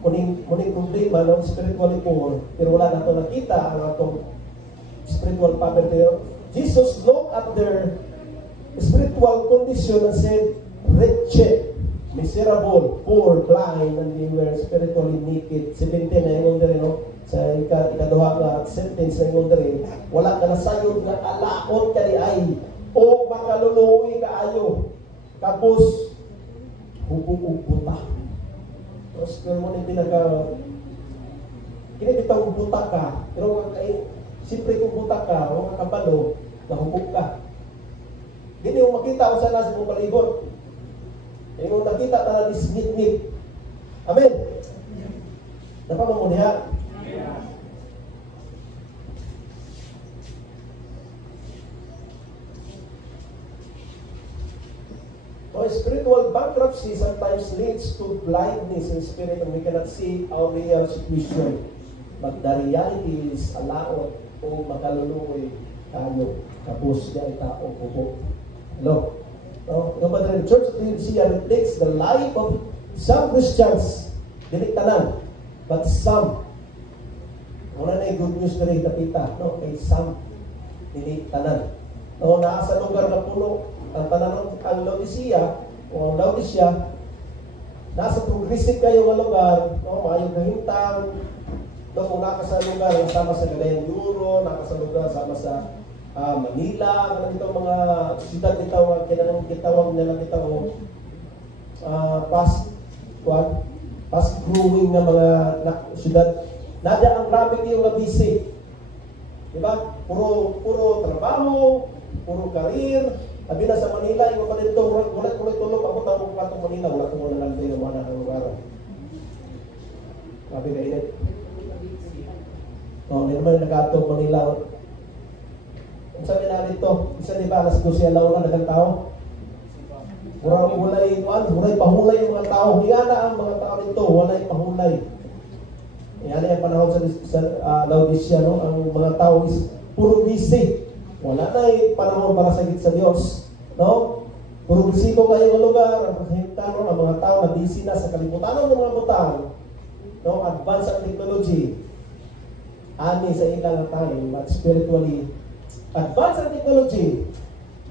Kuning problema ng spiritually poor, pero wala na ito nakita ang atong spiritual poverty. Jesus looked at their spiritual condition and said, wretched, miserable, poor, blind, and they were spiritually naked. 17 na yung rin, no? Sa ikaduha nga sentence na yung rin, wala ka na sayon na alaot ka ni ay, o makaluluwi ka ayo, kapos, hubog buta. Tapos, pero mo na kinibitaw buta ka, pero siyempre kung buta ka, o kakabalo, nahubog ka. Hindi mo makita kung saan nasa mong palibot. Hindi mo nakita na nisnit-nit. Amen? Napapamunihan. Spiritual bankruptcy sometimes leads to blindness in spirit and we cannot see our real situation. But the reality is alaot o makaluluwi tayo. Kapos niya itaong pupo. Hello? No, but the Church of Laodicea reflects the life of some Christians. Dili tanan, but some. Wala na yung good news na rin napita. No, kay some. Dili tanan. No, nasa lugar na puno ang tanan ang Laodicea o ang Laodicea, nasa progressive kayo nga lugar, no, maayong kahintang, no, kung nakasa lugar, sama sa Cagayan de Oro, nakasa lugar, sama sa Manila, ganun itong mga siyudad kitawag, kitawag nila kitawag, fast growing na mga siyudad. Nada ang grabe kayo na busy. Diba? Puro trabaho, puro karir. Sabi na sa Manila, yung pa dito, wala tulog ako tawag pa itong Manila, wala kong wala lang din naman ang lugar. Sabi ka init. Hindi naman yung nag-atong Manila. Kung sabi na dito, isa di ba, alas 12 alaw na nagang tao? Murang pahulay yung mga tao. Hiyana ang mga tao dito, walay pahulay. Hiyana yung panahon sa Laodicea, no? Ang mga tao is puro busy. Wala na yung panahon para sagit sa Diyos. No? Progresibo kayo ng lugar, ang mga tao na busy na sa kalimutan ng mga butang. No? Advance ang technology. Ani sa ilang time, but spiritually, advance ang technology,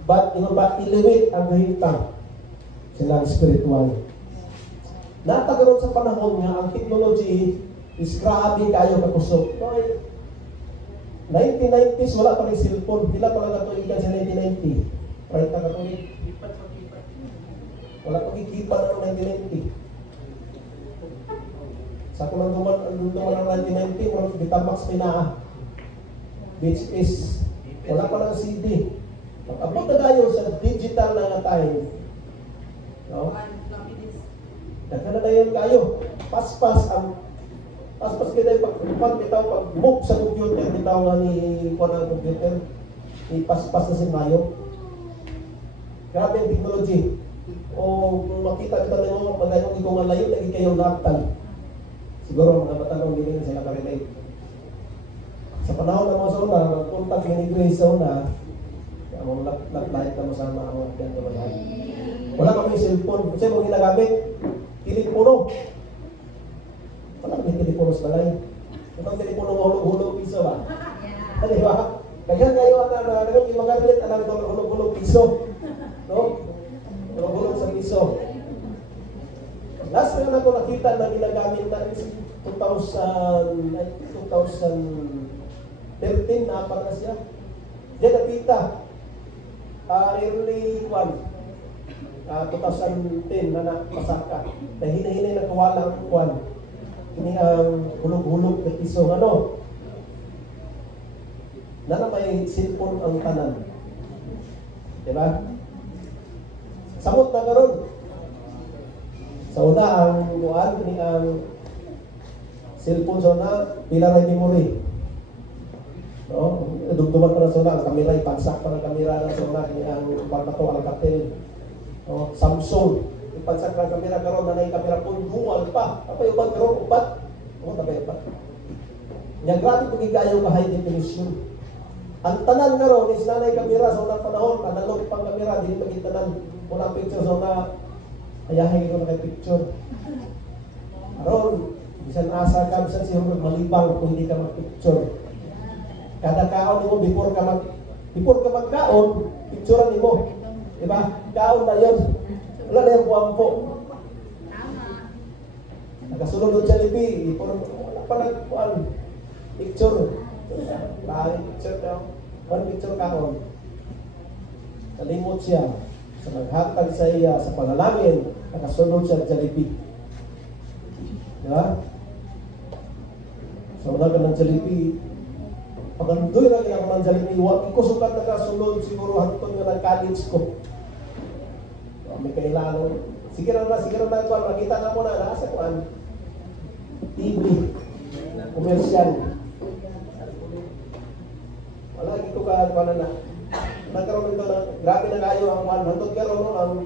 but iliwit ang kahintang silang spiritual. Natagaroon sa panahon nga, ang technology is grabe kayo kakusok. No? 1990s, wala pa rin cellphone. Pila pa lang katuligan sa 1990. Right na katulig. Wala pa rin keypad ng 1990. Sa kung duman ng 1990, walang Betamax pinaa. Which is, wala pa lang CD. Pag-abot na tayo sa digital na nga time. No? Nagka na tayo kayo. Pas-pas kita pag-move sa computer, bitaw nga ni kuha ng computer, ipaspas na si Mayo. Grabe ang technology. makita kita nimo magayong ikaw nga layo lagi kayo naptan. Siguro mga matanong din sila ka-relate. Sa panahon na mo sa una, magpunta ni Grace sa una, ang nag-light na mo sa mga yan na malahat. Wala kami cellphone. Kasi mo ginagamit, telepono. Wala kami telepono sa balay. Itong telepono mo hulog-hulog piso ba? Di ba? Kaya ngayon na yung mga galit, alam ito hulog-hulog piso. No? Hulog-hulog sa piso. Last na ako nakita na ginagamit na 2013 na para siya. Diyan nakita. Early 2010 na napasaka. Na hinahinay na kawalang kwan. Ini ang hulog-hulog na piso. Ano? Na may cellphone ang tanan. Diba? Samot na karon. Sa una ang kuan ni ang cellphone sa una pila ra memory. No, dugtuman pa na sa una ang kamera ipansak pa ng kamera na sa una ni ang pagbato Alcatel. No, Samsung ipansak ng kamera karon na nay kamera pun dual pa. Apa yung bang karon upat? Oh, tabay pa. Nya grabe pag igayo ka high definition. Ang tanan karon is nanay kamera sa unang panahon, analog pang kamera dili magitanan muna picture sa una. Ayahin ko na kay picture. Aron, bisan asa ka, bisan siya malibang kung hindi ka mag-picture. Kada kaon mo, before ka magkaon, picturean mo. Diba? Kaon na yun. Wala na yung buwampo. Nakasunod doon siya lipi. Wala pa nagpuan. Picture. Lahat picture daw. One picture kaon. Nalimot siya. Sa maghatag sa iya, sa panalangin, nakasunod siya sa lipi. Diba? So, wala ka ng jalipi. Pagandoy na kaya ko ng jalipi. Huwag ko sukat na kasunod siguro hantong nga ng college ko. So, may kailangan. Sige na. Makita na mo na. Nasa kuan. TV. Komersyal. Wala, ito ka na. Nagkaroon ito na, grabe na kayo ang kuan. Hantong karoon ang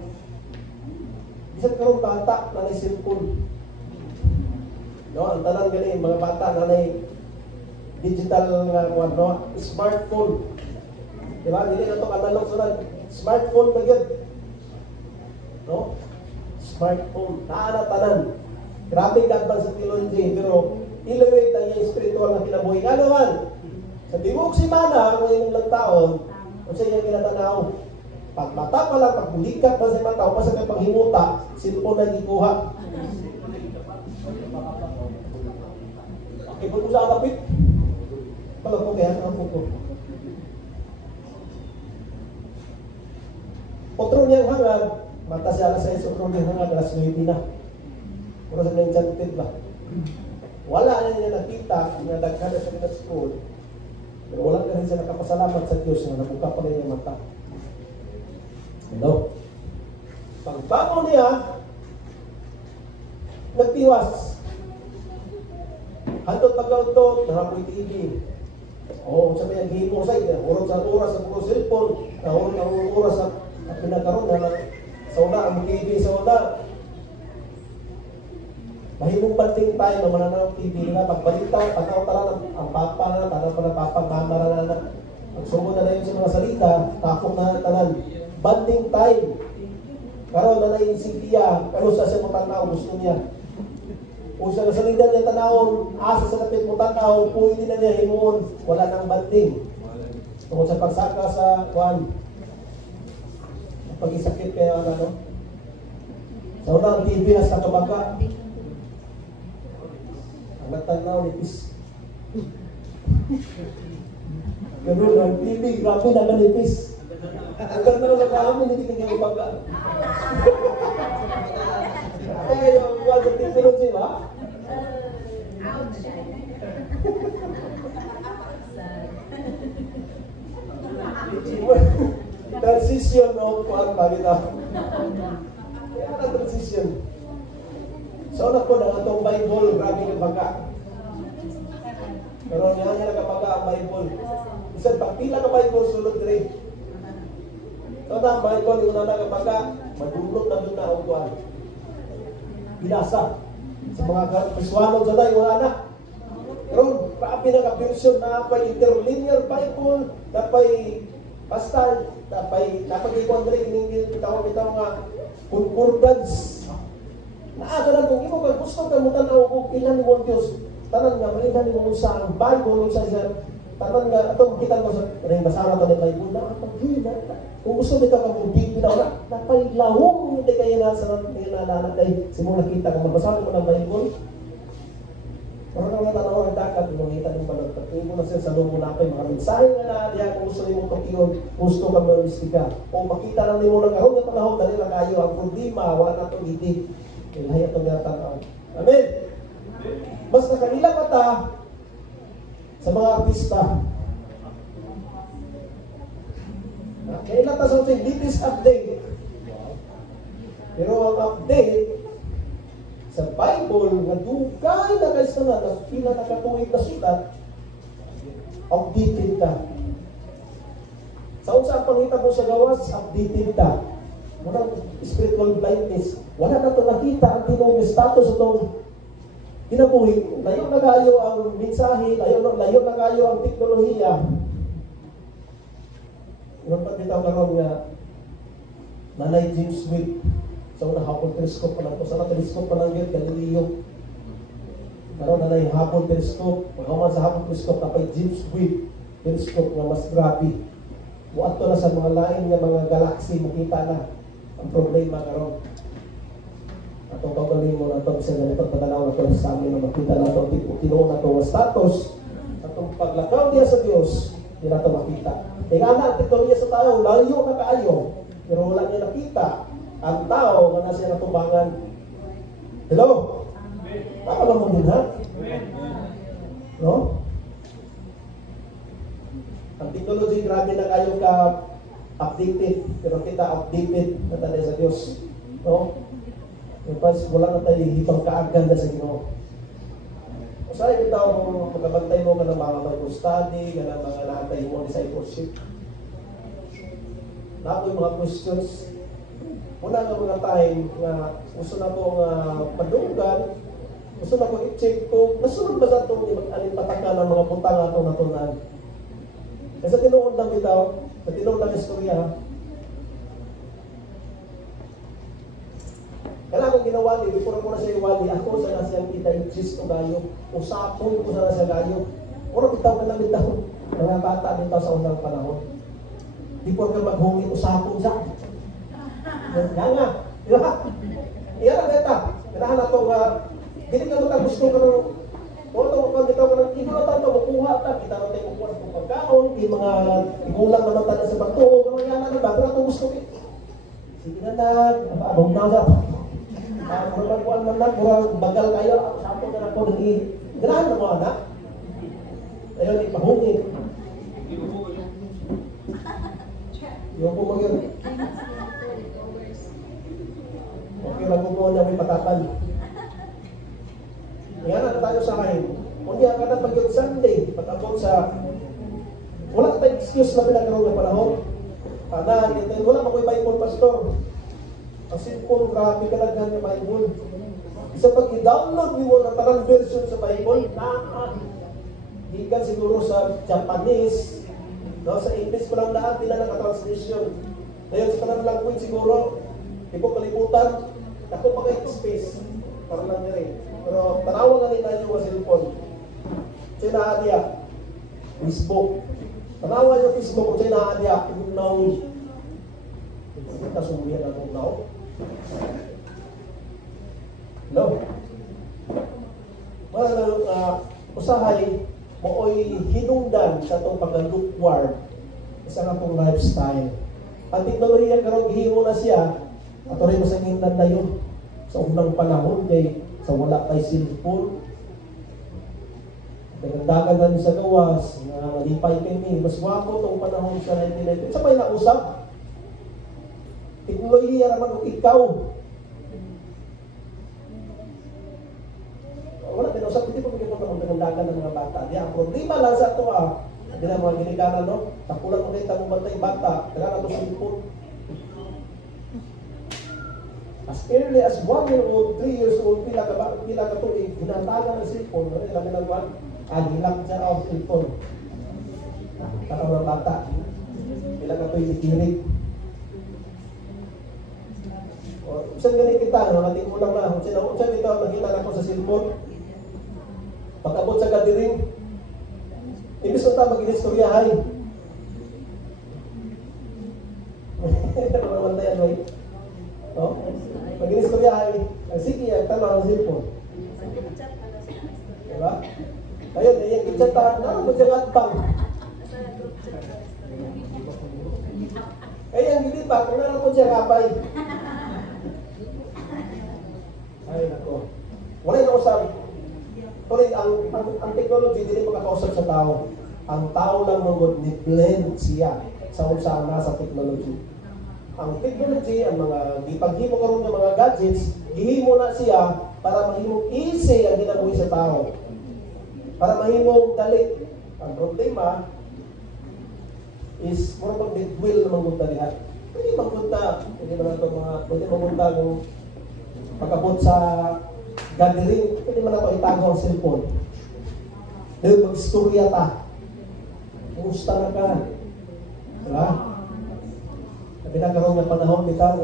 isang karoon bata na cellphone. No, ang tanan gani mga bata na may digital nga no, smartphone. Di ba? Dili na to analog sunod. Smartphone na gyud. No? Smartphone. Tanan. Grabe ka advance sa technology pero elevate ang yung spiritual na kinabuhi. Ano man? Sa timog simana, kung yung ilang taon, kung sa iyong kinatanaw, pag mata pa lang, pag bulikat pa sa mata, o pa sa kay panghimuta, cellphone na gikuha. Ibon mo sa kapit. Malag ko kaya ang puto. Otro niyang hangad, mata siya alas 6, otro niyang hangad, alas 9 na. Pero sa niyang chanted ba? Wala na niya nakita, na daghan sa mga school. Pero wala ka rin siya nakapasalamat sa Diyos na nabuka pa rin yung mata. Hello? Pagbangon niya, nagtiwas. Hantod pagkautot, narapoy TV. O, sabi ang himo sa iyo, oras sa puro cellphone, oras sa pinagkaroon na sa una, ang TV sa una. Mahimong banting tayo na mananaw TV na pagbalita, pagkautala ang papa na, tanang pa na papa, mama na. Ang sumod na yun sa mga salita, tapok na tanan. Banding time. Karoon na naisip niya, ano sa siya mo tanaw, gusto niya. Kung sa salida niya tanawon, asa sa kapit mo tanaw, pwede na niya himuon, wala nang banding. Tungkol sa pagsaka sa kwan, pag-isakit kaya ano. Sa una, ang TV na sa kabaka. Ang natanaw ni Pis. Ganun, ang TV, grabe na ganipis. Ang ganda na nagkakamin, hindi ka niyang baga. Eh, yung mga sa technology, ba? Transition, no? Kuhaan pa kita. Kaya na transition. So, na po na itong Bible, grabe ng baga. Pero niya nakabaga ang Bible. Isang pagpila ng Bible, sulod rin. So na, Bible, yung nakabaga, madulot na doon na ang kuhan. binasa. Sa mga Kristiyano dyan wala na. Pero grabe na ka-version na pa'y interlinear Bible, na pa'y basta, na pa'y napag-ikuan rin, kiningil, bitaw nga concordance. Naaga na kung imo ka gusto ka mo tanaw kung ilan ni mo Diyos, tanan nga, malihan ni mo sa ang Bible, sa tanan nga, ito makita mo sa rin basara to ni Bible, na paghina, kung gusto nito ka mong big bitaw na, napailahong hindi kayo na sa nalanak ay simula kita kung magbasara mo ng Bible. Pero nang natanaw ang dakat, makita ng panagtat. Hindi mo na siya sa lumo na kayo, mga mensahe nga na diyan kung gusto nyo kakiyon, gusto ka maristika. O makita lang nimo ng karoon na panahon, dali lang kayo, ang problema, wala na itong hindi. Ilahi itong natanaw. Amen! Mas nakailang mata sa mga artista. Kailan ta sa ating latest update. Pero ang update, sa Bible, nga dugay na kayo sa na pila na katuwid na sulat, updated ka. Sa unsa ang pangita mo sa gawas, updated ka. Munang spiritual blindness. Wala na ito nakita ang tinong status itong kinabuhi. Layo na kayo ang mensahe, layo na kayo ang teknolohiya. Iwan pa bitaw karon nga nanay James Webb. Sa unang hapon telescope pa lang po. Sa telescope pa lang yun, Galileo. Karoon na yung hapon telescope. Pagkaman sa hapon telescope, napay James Webb telescope nga mas grabe. Buat to na sa mga lain nga mga galaxy, makita na ang problema karoon. Atong kagaling mo na ito, kasi ganito pagkatanaw na ito sa amin na makita na ito, tinuon na ito ang status. Atong paglakaw niya sa Diyos, hindi na ito makita. Kaya nga, ang teknolohiya sa tao, layo na kaayo, pero wala niya nakita. Ang tao nga nasa natubangan. Hello? Tama lang mo din, ha? No? Ang technology, grabe na kayo ka-updated. Pero kita updated na tayo sa Diyos. No? Because wala na tayo hibang kaaganda sa Ginoo. Usahay kita kung magkabantay mo ka ng mga Bible study, ka ng mga naantay mo discipleship. Na po yung mga questions. Una nga mga time na gusto na pong padunggan, gusto na pong i-check kung nasunod ba sa itong alipatakan ng mga puntang atong natunan. Kasi sa tinuod lang bitaw, sa tinuod lang istorya, kailangan kong ginawali, before ako na siya iwali, ako sa nasiyang kita yung Kristo gayo, usapon ko sa nasya gayo. Puro bitaw ka lang bitaw, mga bata bitaw sa unang panahon. Before ka maghungi, usapon siya. Yan nga. Di ba? Iyan ang beta. Kailangan na itong, hindi ka naman gusto ka ng, o itong dito ka ng, hindi na tayo makuha ta. Kita na tayo makuha sa pagkaon, di mga igulang naman tayo sa bato, kung yan na ba, pero itong gusto ko. Sige na na, abang na sa. Murang kuhan man na, murang bagal kayo, sapo na ako, ganahan na mga anak. Ayun, ipahungi. Yung po mag-yun. Okay lang po na may patapan. Yan na tayo sa kain. Kung yan ka na pag-yun Sunday, pag-abot sa wala tayong excuse na pinagkaroon ng panahon. Wala makoy Bible pastor. Ang simple, grabe kalaghan ng Bible. Isa pag i-download mo ng parang version sa Bible, higan siguro sa Japanese, no? Sa English ko lang lahat, nila naka-translation. Ngayon sa kanang language siguro, di ko kalimutan, ako pa kayo space, para lang nyo rin. Pero tanawa na nila yung cellphone. So yung naadya, Facebook. Tanawa yung Facebook, so yung naadya, yung now. Hindi ka sumuyan na kung now. No. Usahay, mooy hinungdan sa itong pag-lukewarm isa nga pong lifestyle. Ang teknolohiya karong gihingo na siya, at rin mo sa hindan na yun sa unang panahon kay sa wala kay cellphone. Nagdagan na sa gawas, nalipay kami, mas wapo itong panahon sa 1990. Sa may nausap, teknolohiya naman kung ikaw. Wala din usap, hindi pa magiging pagkakundagan ng mga bata. Di ang problema lang sa ito hindi na mga ginigana, no? Takulang mo kita mong bantay bata, kailangan ito cellphone. As early as 1 year old, 3 years old, pila ka tuig, ginatagan ng cellphone. Ilang ginagawa? Hilak siya ang cellphone. Katang mga bata. Pila ka tuig itirig. Saan ganit kita? Nating ulang na. Saan dito nakita na ko sa cellphone? Pag-abot sa gadiring, ibig na ta mag-inistoryahay. Ano naman tayo, right? No? Mag-inistoryahay. Sige, tanong ang cellphone. Diba? Ayun, yung kitchatan, magjagat bang. Eh, ang gilid ba? Kung nalang ko siya kapay. Ay, nako. Wala yung kausap. Tuloy, ang technology hindi makakausap sa tao. Ang tao lang magod ni blend siya sa unsana sa technology. Ang technology, ang mga ipaghimo karon ng mga gadgets, gihimo na siya para mahimong easy ang ginabuhi sa tao. Para mahimong dali. Ang problema is more pag will na magpunta diha. Pwede magpunta, pwede magpunta kung pag-abot sa gathering, pwede man ako itago ang cellphone. Dahil mag-istorya ta. Kumusta na ka? Diba? Sabi na karoon ng panahon, bitaw,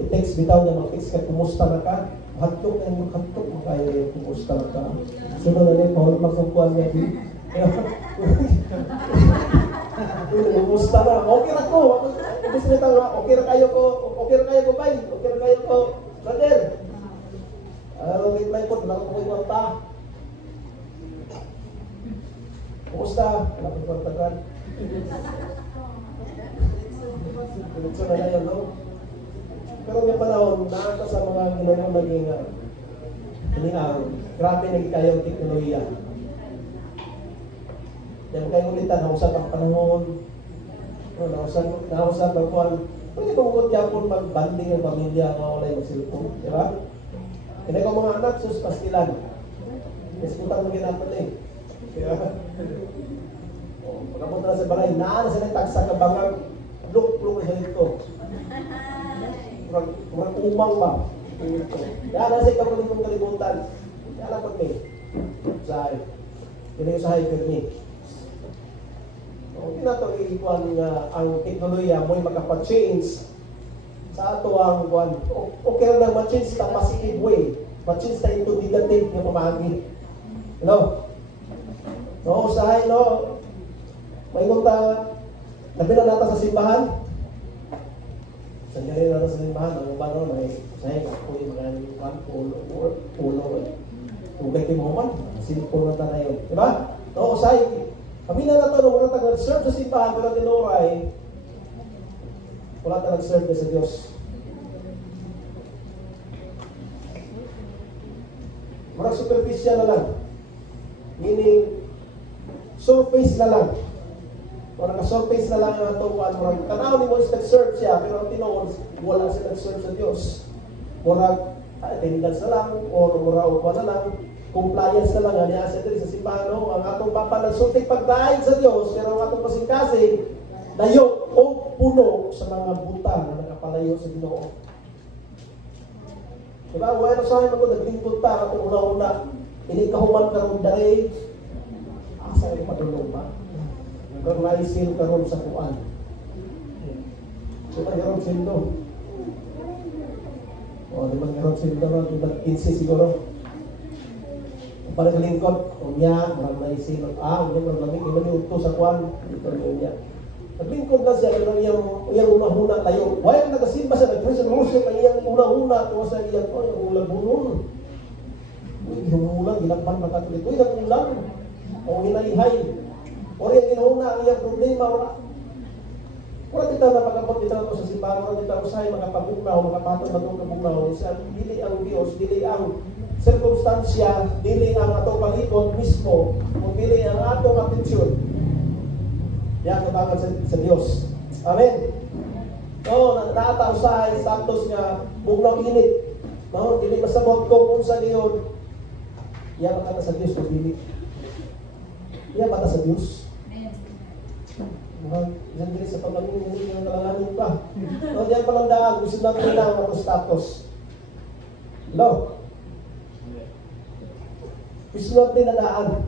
i-text bitaw niya, mag-text ka, kumusta na ka? Hatok na yung hatok mo kayo, kumusta na ka? Sunod na rin, Paul, magsukuan niya. Kumusta na? Okay na ko. Gusto nito nga, okay na kayo ko, bay. Okay na kayo ko, brother. Reply ko, wala ko yung wanta. Kumusta? Wala ko yung wanta. Diretso na yan, no? Pero may panahon, nakaka sa mga ginawang naging grabe naging kayang teknolohiya. Yan kayo ulitan, nausap ang panahon, nausap ang kuhan. Pwede bang ukot yapon mag-banding ang pamilya nga wala yung cellphone, di ba? Kaya ko mga anak, sus pastilan. Iskutang mo ginapon eh. Kaya, pagkapunta na sa balay, naan sa nagtagsa ka bangang, luk-luk na sa dito. Kurang umang ba? Kaya nasa ikaw kong kalimutan. Kaya lang pag may. Sahay. Kaya yung sahay ka ni. Hindi na ito iikuan ang teknolohiya mo'y makapa-change sa ato ang kuan. Okay lang na ma-change sa positive way. Ma-change na into negative na pamahagi. Hello? No, usahay, no? May ngunta, labi na natin sa simbahan. Sandali natin sa simbahan. Ang ba no, may usahay, kapoy, mga kuan, pulo. Kung kayo timuman, silipon na tayo. Diba? No, usahay. Kami na nato, nung wala tayo nag-serve sa simbahan, wala tinuray, wala tayo nag-serve sa Diyos. Marang superficial na lang. Meaning, surface na lang. Marang ka-surface na lang ang ito. Marang tanaw ni mo is nag-serve siya, pero ang tinoon, wala siya nag-serve sa Diyos. Marang attendance na lang, o marang na lang, compliance na lang, niya sa sa simbahan, no? Ang atong papanagsulting pagdaig sa Diyos, pero ang atong kasing-kasing, layo o puno sa mga buta na nakapalayo sa Ginoo. Diba? Wala sa akin ako, naglingkod ta, atong una-una, inikahuman karon dahil, asa yung padulong ba? Nagkaroon na isil karon sa kuan. Diba, karoon sildo? O, diba, karoon sildo, no? 15 siguro. Para sa lingkod, unya, marang naisilot. Unya, marang lamig, iba ni uto sa kuan. Dito rin unya. Naglingkod na siya, pero iyang una-una tayo. Why ang nagasimba siya, nag-prison worship, ang iyang una-una, kung sa iyang, yung ulang-bunon. Uy, humulang, ginakpan makatulit. Uy, nag-ulang. O hinalihay. O yung ginauna, ang iyang problema, wala kita na pagkabot kita sa simbahan, wala kita usahay, makapabugnaw, makapatol na itong kabugnaw. Dili ang Diyos, dili ang circumstansya, dili ang atong palibot mismo, kung dili ang atong atensyon. Yan, kabangan sa Diyos. Amen. So, naatausahay, status nga, bugnaw init. No, dili masabot kung unsa niyon. Yan ang kata sa Diyos, kung dili. Yan bata sa Diyos. Yan dili sa paglamin, hindi yung kalanganin pa. No, yan palang daan, gusto natin lang ang status. Lo. Isunod din na daan.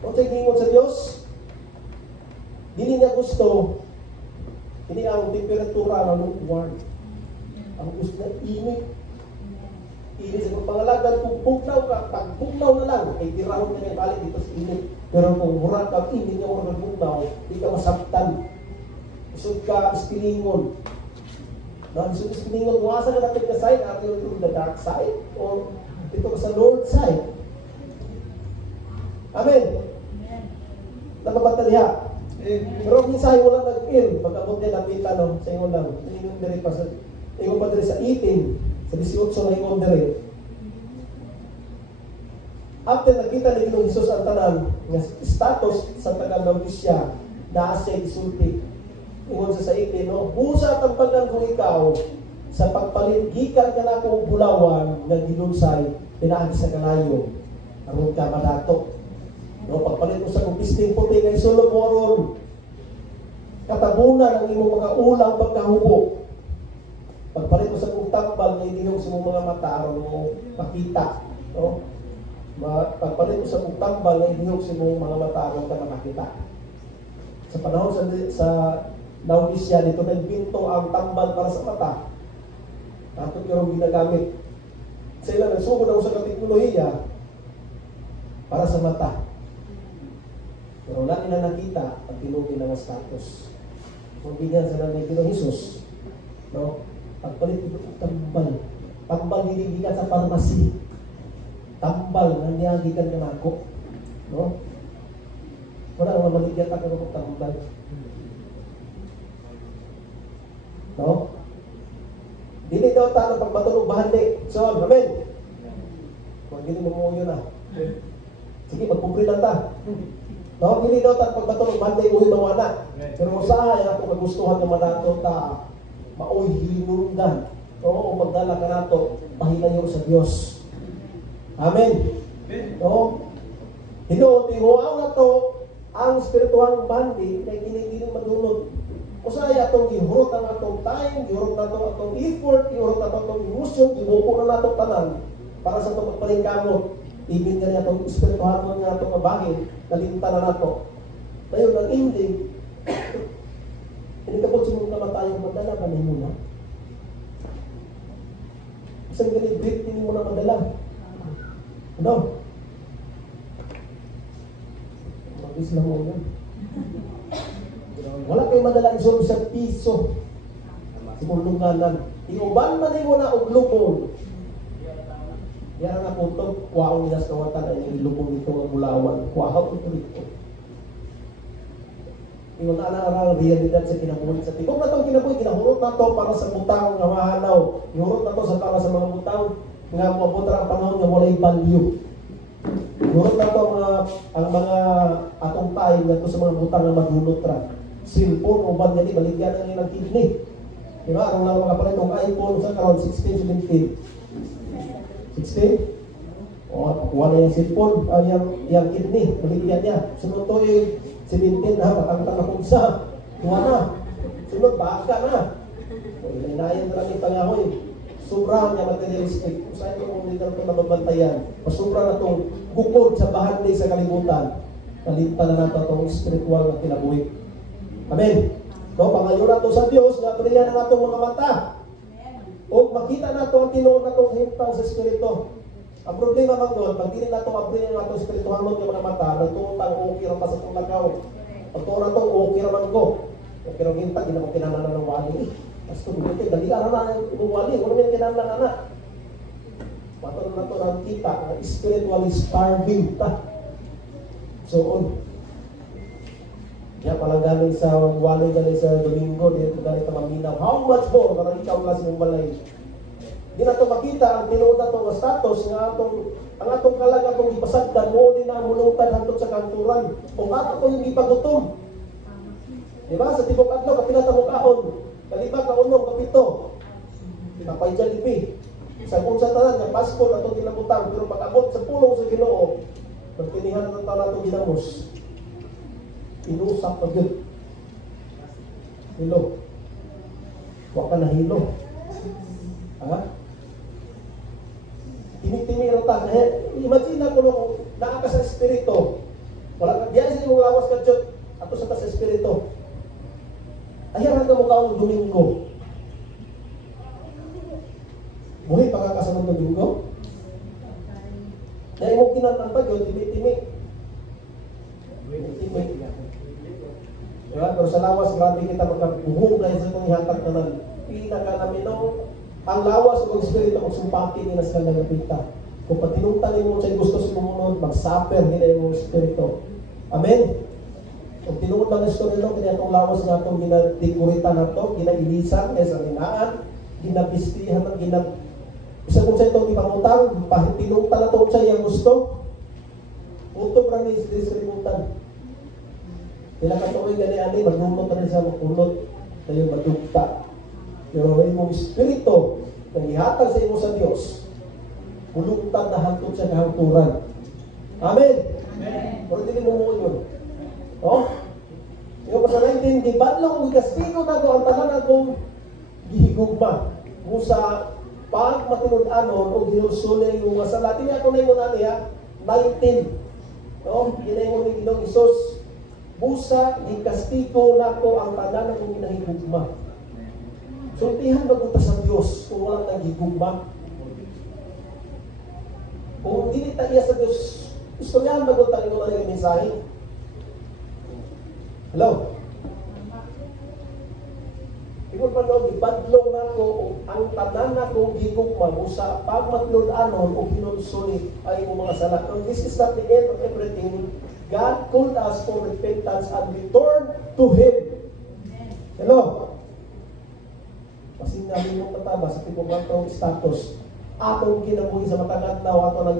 Kung sa gingon sa Diyos, dili niya gusto, hindi ang temperatura ng lukewarm. Ang gusto na init. Init sa pangalagan, kung bugnaw ka, pag bugnaw na lang, ay tirahon ka niya balik dito sa init. Pero kung hurak ka, init niya hurak ng bugnaw, hindi ka masaktan. Isod ka, ispilingon. Isod ispilingon, buwasan ka natin ka side, are you on the dark side? O dito ka sa Lord side? Amen. Nakabata niya. Pero minsan wala nag-in. Pag-abot niya napita no, sa ingon lang. Ingon diri pa sa ingon pa diri sa 18, sa 18 na ingon diri. After nakita ni Ginoong Hesus ang tanan nga status sa taga-Laodicea, naa siya isulti. Ingon sa 18, no, busa tambagan ko ikaw sa pagpalit gikan ka na kong bulawan nga ginunsay pinaagi sa kalayo. Aron ka madato. No, pagpalit mo sa kumpisting puti kay sulog mo aron katabunan ang imong mga ulang pagkahubo. Pagpalit mo sa tambal na idinog sa imong mga mata aron mo makita. No? Pagpalit mo sa tambal na idinog sa imong mga mata aron ka makita. Sa panahon sa Laodicea, dito nagbinto ang tambal para sa mata. Ato yung ginagamit. Sila nagsugod ako sa teknolohiya para sa mata. Pero wala nila nakita ang tinugi ng status. Kung bigyan sila ng Ginoong Hesus, no? Pagpalit ito ang tambal. Tambal hinigikan sa pharmacy. Tambal na niyagikan ng ako. No? Wala akong maligyan ako ng tambal. No? Dili daw tayo pagmatulog bahandi. So, amen. Kung hindi mo mo yun na. Sige, magpupri lang ta. No, dili daw ta pagbatulog bahandi uy mawana. Pero usahay ako kagustuhan ng manato ta maoy hinungdan. Oo, magdala ka nato pahilayo sa Dios. Amen. No? Hinuot-ihuaw na to ang spiritual bandi na kinikiling madunod. Usahay atong gihurot ang atong time, gihurot na to atong effort, gihurot na to atong emotion, gibuko na nato tanan para sa itong pagpalingkamot. Ibig nga niya itong espiritual mo nga itong mabahin, nalimta na nato. Ngayon, ang ending, hindi ka po simong namatayong madala, ganun mo na. Isang ganit, hindi mo na madala. Ano? Mag-is lang mo yan. Wala kayo madala iso sa piso. Simulunganan. Iuban man mo na og lubong. Yan ang napunto, kuwaong nilas kawatan ay nilubong nito ang bulawan. Kuwahaw ito rito. Ingon na ang realidad sa kinabuhi. Sa tibok na itong kinabuhi, kinahurot na ito para sa butang nga mahanaw. Ihurot na ito sa para sa mga butang nga mabutar ang panahon nga walay value. Ihurot na ito ang mga atong time nga ito sa mga butang nga madulot ra. Cellphone, uban nga di, baligyan ang ilang kidney. Diba? Anong lang mga pala itong iPhone sa karon 16, 17. 16? O, pakuha na yung cellphone, yung kidney, baligyan niya. Sunod to yung 17 na, patangtang na kung sa. Kuha na. Sunod, baka na. O, inayin na lang yung pangahoy. Sobra niya materialistic. Kung saan yung hindi na ito nababantayan. Pasubra na itong bukod sa bahagi sa kalibutan. Kalinta na natin itong spiritual na kinabuhi. Amen. So, pangayon na ito sa Diyos, nga pilihan na itong mga mata. O makita na ito ang tinuod na itong hintang sa Espiritu. Ang problema man doon, pag hindi na itong abrilin na itong Espirituhan mo yung mga mata, nagtuutang okay raman sa itong lakaw. Pag ito na itong okay raman ko. Okay raman hintang, hindi naman kinananan ng wali. Tapos ito, dali araw na yung wali, wala may kinananan na. Matulog na ito ang kita, spiritually starving ta. So, kaya palang galing sa wali, galing sa Domingo, dito galing sa Maminaw. How much more? Parang ikaw lang sa balay. Hindi na ito makita ang tinuod na itong status nga ang atong kalaga itong ipasagdan mo din na mulungtan hantod sa kanturan. Kung ato ko yung ipagutom. Diba? Sa tibok adlaw, kapila ta mo kahon. Kalima, kaunong, kapito. Kapay Jollibee. Sa kung sa tanan, yung passport atong ginabutang. Pero pag-abot sa pulong sa Ginoo, pagtinihan ng taon atong ginamos. Inusak pag yun. Hilo. Huwag ka na hilo. Ha? ka. Imagine ko nung naa ka sa espiritu. Wala ka, diyan sa imong lawas ka Diyos. Ato sa sa espiritu. Ayaw ka mo kaong Domingo. Buhay pa ka sa Domingo? Na imong kinatang pa yun, timi-timi. Diba? Pero sa lawas, grabe kita magkabuhong dahil sa itong ihatag naman. Pinaka namin ang lawas o espiritu magsumpati nila sa nagapita. Kung patinuntan mo siya gusto sa sumunod, mag-suffer nila yung espiritu. Amen? Kung tinuntan na istorya nyo, kaya itong lawas na itong ginadikuritan na ito, ginailisan, kaya sa linaan, ginabistihan, isa kung sa itong ipamutang, tinuntan na ito siya yung gusto. Punto pa rin isrimutan. Pinakatuloy gani-ani, maglunod na rin sa makulot na yung madugta. Pero may mong espiritu na ihatag sa imo sa Diyos, mulugtad na hantod sa kahangturan. Amen? Amen. Pero hindi mo mo yun. Oh? Yung sa 19, di ba lang kastigo na ko ang tanan akong gihigugma. Kung sa pag matinud-anon o ginusulay yung masala. Hindi ako na yung niya, 19. No? Ginayon ni Ginoong Isus. Busa, ikastigo na ko ang tanan akong ginahigugma. So, itihan magunta sa Diyos kung walang nagigugma. Kung hindi tayo sa Diyos, gusto niya magunta ito na yung mensahe. Hello? Ikaw pa daw, ibadlong na ko ang tanan na kong gigugma sa pagmatulad-anon o pinunsulit ay mga sala. So, this is not the end of everything. God called us for repentance and return to Him. Hello? Kasi namin yung tataba sa tipong atong status. Atong ginabuhi sa matagat na ato na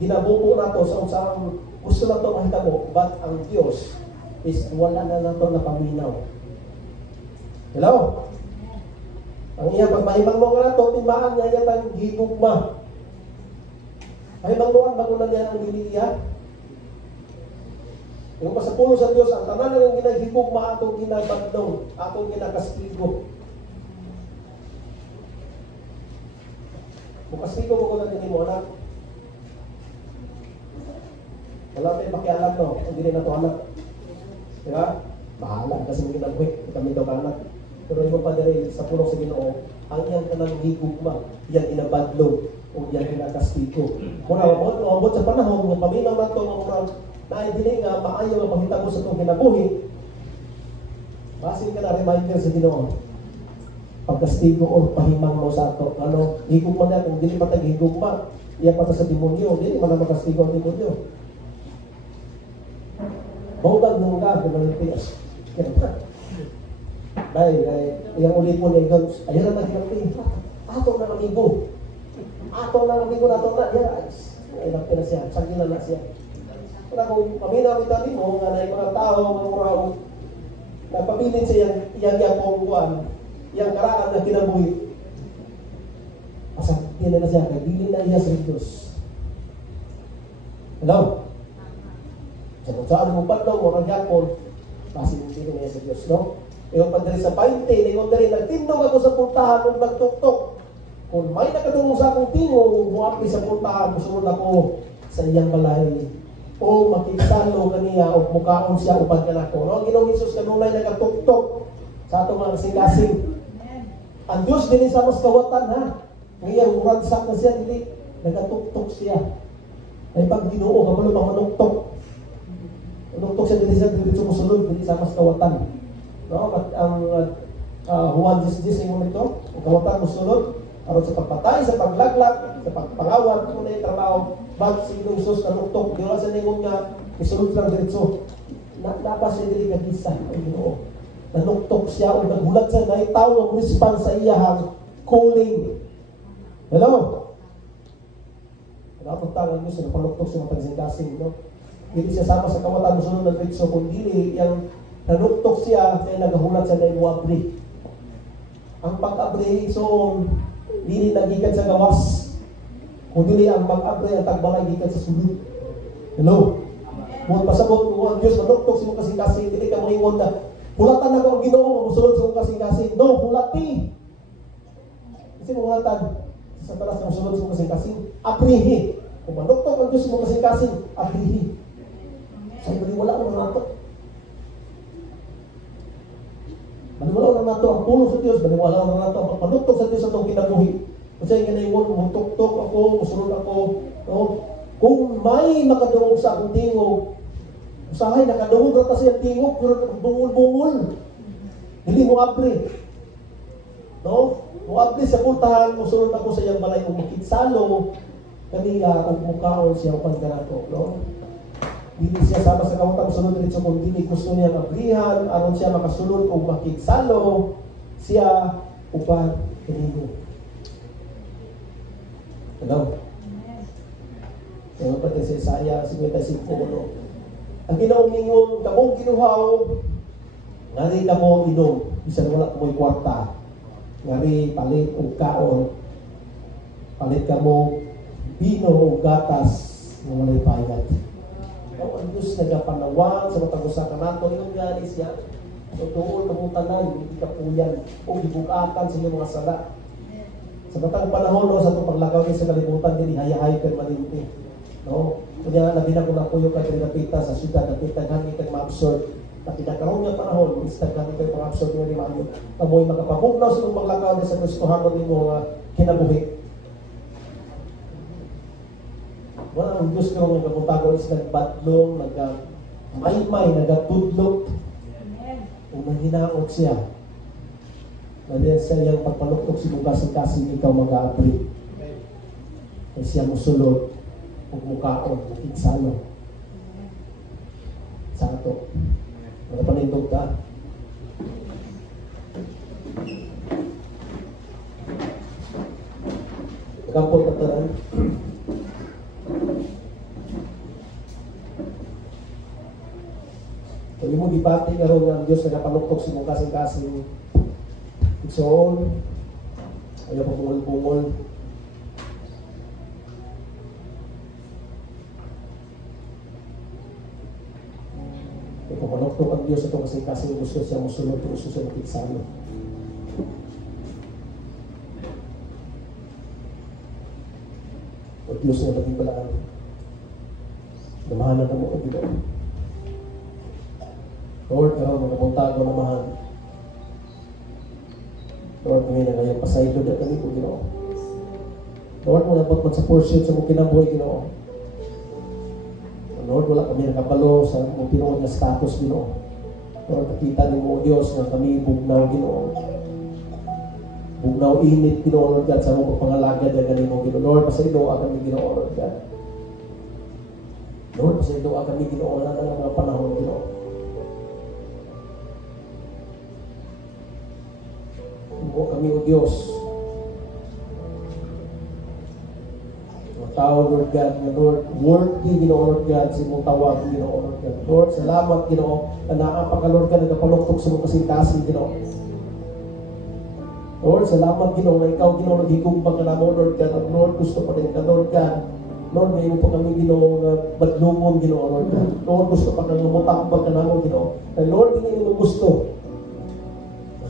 ginabuko na to sa unsang gusto na to makita mo. But ang Diyos is wala na to na paminaw. Hello? Ang iya pagmahimang mo nga na to, timaan niya yan ang gigugma. Mahimang mo bago na niya ang diliya. Yung pasapulo sa Diyos, ang tanan ng ginagigugma atong ginabandong, atong ginakastigo. Kung kastigo mo ko na din mo, anak. Wala tayo makialam, no? Hindi rin na ito, anak. Diba? Bahala, kasi may ginagwik. Kami daw ka, anak. Pero yung padre, sa pulong sa Ginoo, ang iyang kanang gigugma, iyang inabadlong, o iyang kinakastigo. Muna, umabot sa panahon, yung paminaw na ito, na hindi nga maayo ang mahitabo sa itong kinabuhi, basin ka na reminder sa Ginoo. Pagkastigo o pahimang mo sa ato. Ano, higugma na, kung hindi pa tag-higugma, iya pa sa demonyo, hindi man na makastigo ang demonyo. Bawag nung nga, Pilipinas. Dahil, iyang ulit mo na ikaw, ayun na nagkakti, ato na amigo. Ato na amigo na ito na, ay nakti na siya, sagila na siya. Kaya kung paminaw-itabi mo, nga na yung mga tao, mga murao, nagpabilin sa iyang pongkuan, iyang karaan na kinabuhi. Pasaktin na siya, kaya bilin na iya sa Diyos. Hello? Sa kung saan mo patong, mga Japon, kasi bilin na iya sa Diyos, no? Yung padre sa 20, yung padre, nagtindog ako sa puntahan kung nagtuktok. Kung may nakadungong sa akong tingo, muapi sa puntahan, musunod ako sa iyang balay. O makikitalo kaniya o mukaon siya upad ka na ko. No? Ginoong Jesus kanunay nagatuktok sa atong mga kasing-kasing. Ang Diyos din sa mas kawatan ha. Ngayon, uransak na siya, hindi. Nagatuktok siya. Ay pag Ginoo, kapalo pang manuktok. Manuktok siya din siya, hindi sumusunod, hindi sa mas kawatan. No? At ang Juan 10:10 yung ito, ang kawatan musunod, aron sa pagpatay, sa paglaglag, sa pagpangawat, kung na yung trabaho, bag si Jesus na nuktok, di wala sa ningon nga, isunod lang diretso. Napas siya dili kagisa, ang Ginoo. Nanuktok siya o naghulat siya na itaw ang response sa iyahang calling. Hello? Nakapuntangan niyo siya, napanuktok siya ng pagsing-kasing, no? Hindi siya sama sa kawatan, musunod ng diretso, kung dili, yung nanuktok siya, kaya naghulat siya na iwabri. Ang pag-abri, so, dili nagikan sa gawas. Kung dili ang mag-abri ang tagbalay gikan sa sulod. Hello? Kung pasabot mo ang Diyos, manuktok sa mong kasing-kasing, dili ka mangingon na, hulatan na ko ang Ginoo, musulod sa mong kasing-kasing. No, hulati. Kasi mong hulatan, sa talas na musulod sa mong kasing-kasing, aprihi. Kung manuktok ang Diyos mo kasing-kasing, ahihi. Sa'yo wala ko na nato. Maniwala na nato ang pulo sa Diyos, maniwala na nato ang panuktok sa Diyos atong kinabuhi. Kasi nga naingon, mutuktok ako, musunod ako. No? Kung may makadungog sa akong tingog, usahay, nakadungog na kasi ang tingog, pero bungol-bungol. Hindi mo abri. No? Mo abri sa puntahan, musunod ako sa iyang balay, kung makinsalo, kaniya, kung mukhaon siya, upang ganako. No? Hindi siya sama sa kawatang sunod dito kung hindi gusto niya mablihan, aron siya makasunod o makigsalo, siya upan kanigo. Hello? Kaya pati sa Isaiah 55, no? Ang ginaumingon, kamong ginuhaw, ngari ka mo inom, bisan wala mo'y kwarta, ngari palit o kaon, palit ka mo bino o gatas, na walay payat. Ang Diyos nagapanawan sa matang usa ka nato yung gani siya. Tutuol kamong tanan, hindi ka puyan o ibukatan sa iyong mga sala. Sa matang panahon no, sa itong paglakaw sa kalibutan din hayahay kan malimpi. No? Kanya nabina ko na puyo ka pinapita sa syudad, napita gani kang ma-absorb. Napinakaroon niya panahon, instead gani kang ma-absorb niya ni Mami. Kamoy makapabugnaw sa itong paglakaw sa Kristohan mo mo kinabuhi. Wala ang Diyos ko ng nagpaputago is nagbadlong, nagmaymay, nagatudlog. Kung nanginaot siya, nandiyan sa iyang pagpaluktok si bukas-kasing ikaw mag-aapri. Kaya siya musulod, kung mukaon, iksalo. Sa ato. Nagpanindog ka. Nagampot na tanan. Kung mo gipati karon nga ang Dios nagapanuktok sa mong kasing-kasing igsoon, ayaw pagungol-bungol. Kung manuktok ang Dios itong kasing-kasing gusto siya musulod, gusto siya makiksalo. O Diyos na naging balaan. Namahanan na mo ang Diyos. Lord, karoon mga puntago na mahal. Lord, kami na ngayon pasaylo na kami po, Ginoo. Lord, mo dapat man sa pursuit sa mong kinabuhi, Ginoo. Lord, wala kami nakabalo sa mong pinuod na status, Ginoo. Lord, nakita ni mo, Diyos, na kami bugnaw, Ginoo. Bugnaw init, Ginoo, Lord God, sa mong pangalaga na ganin mo, Ginoo. Lord, pasaylo kami, Ginoo, Lord God. Lord, pasaylo kami, Ginoo, na ng mga panahon, Ginoo. Mo kami o Diyos. Mga tao, Lord God, na Lord, worthy, Ginoo, Lord God, sa mong tawag, Ginoo, Lord God. Lord, salamat, Ginoo, na naapaka, Lord God, nagapaluktok sa mong kasing-kasing, Ginoo. Lord, salamat, Ginoo, na ikaw, Ginoo, naghigumpang ka na mo, Lord God, at Lord, gusto pa rin ka, Lord God. Lord, ngayon pa kami, Ginoo, na badlungon, Ginoo, Lord God. Lord, gusto pa kami mutakbag ka na mo, Ginoo. And Lord, hindi mo gusto.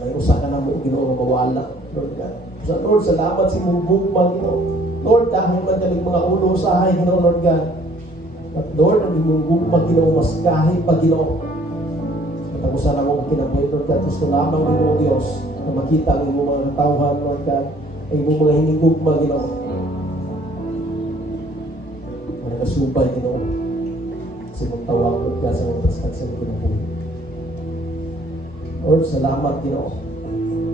May usa ka na mo, Ginoo, mawala, Lord God. So, Lord, salamat sa mong bugma, Ginoo. Lord, dahil man kaming mga ulo usahay, Ginoo, Lord God. At Lord, ang mong bugma, Ginoo, mas kahit pa, Ginoo. Matagusan na mo ang kinabuhi, Lord God. Gusto lamang, Ginoo, Diyos, na makita ang iyong mga katawhan, Lord God, ay iyong mga hinigugma, Ginoo. Mga nasubay, Ginoo. Kasi mong tawag, Lord God, sa mga paskat sa mga kinabuhi. Lord, salamat, Ginoo.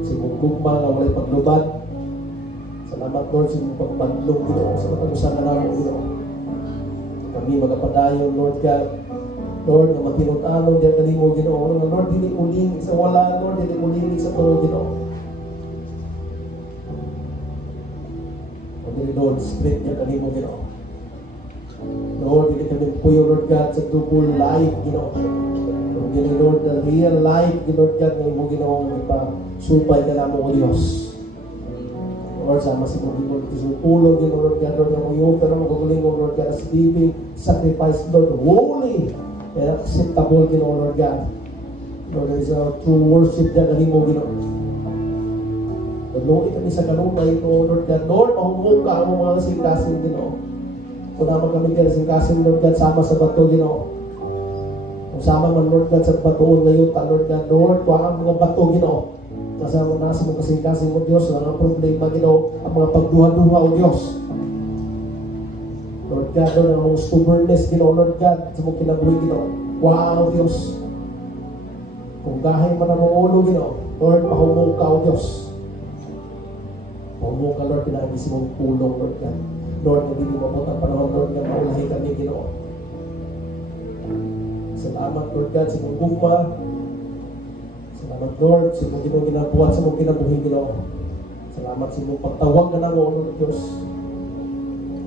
Sa mong gugma na walay paglubad. Salamat, Lord, sa mong pagbanlong, Ginoo, sa matagusan na namin, Ginoo. Kami magapadayon, Lord God. Lord, na matinut-along diyan kanimo, Ginoo. Lord, hindi uling sa wala, Lord, hindi uling sa tulo, Ginoo. Pagdili, Lord, split diyan kanimo, Ginoo. Lord, hindi kami puyo, Lord God, sa double life, Ginoo. Gini Lord, the real life, Lord God, na mo ginawang ipasupay ka na mo, Diyos. Lord, sama si mo, Lord, isupulong, Lord God, Lord, na mo yung pero magaguling mo, Lord God, as living sacrifice, Lord, holy and acceptable, Lord God. Lord, there is a true worship na mo, Lord. Lord, kami sa kanunay ito, Lord God. Lord, mahumong ka ang mga kasing-kasing, Lord. Kung naman kami kasing Lord God, sama sa bato, Ginoo. Kung sama man, Lord God, sa batoon ngayon, Lord God, Lord, kuha ang mga bato, Ginoo. Kasama na sa mga kasing mo, Diyos, ang problema, Ginoo, ang mga pagduha-duha, O Diyos. Lord God, Lord, ang mga stubbornness, Ginoo, Lord God, sa mga kinabuhi, Ginoo. Kuha, O Diyos. Kung gahay man ang mga ulo, Ginoo, Lord, pahumong ka, O Diyos. Pahumong ka, Lord, pinagis mong pulong, Lord God. Lord, hindi mo mapot ang panahon, Lord God, maulahi kami, Ginoo. Salamat, Lord God, sa mong gugma. Salamat, Lord, sa mong ginong ginabuhat, sa mong kinabuhi, Ginoo. Salamat sa mong pagtawag na mo, Lord Diyos.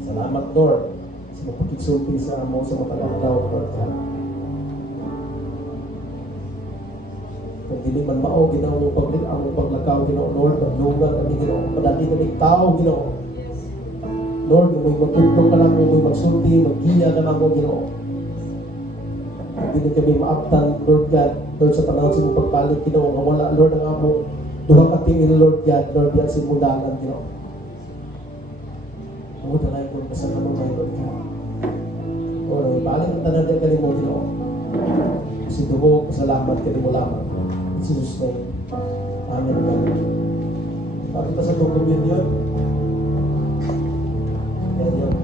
Salamat, Lord, sa mong pagkiksulpi sa mo sa matalaw, Lord God. Kung hindi man mao, Ginoo, ang paglakaw, Ginoo, Lord, maglungan kami, Ginoo, madali kami tao, Ginoo. Lord, kung may matutulong ka lang, kung may magsulti, maghiya ka lang, Ginoo. Hindi kami maabtan, Lord God, Lord, sa panahon sa mong pagbalik, Ginoo, nga wala, Lord, ang amo, duha ka tingin, Lord God, Lord, yan simulangan, Ginoo. Ang utalay ko, kasama mo ngayon, Lord God. O, balik ang tanan din ka mo, Ginoo. Kasi duho, salamat ka mo lamang. In Jesus' name. Amen. Pakita sa itong communion. Amen.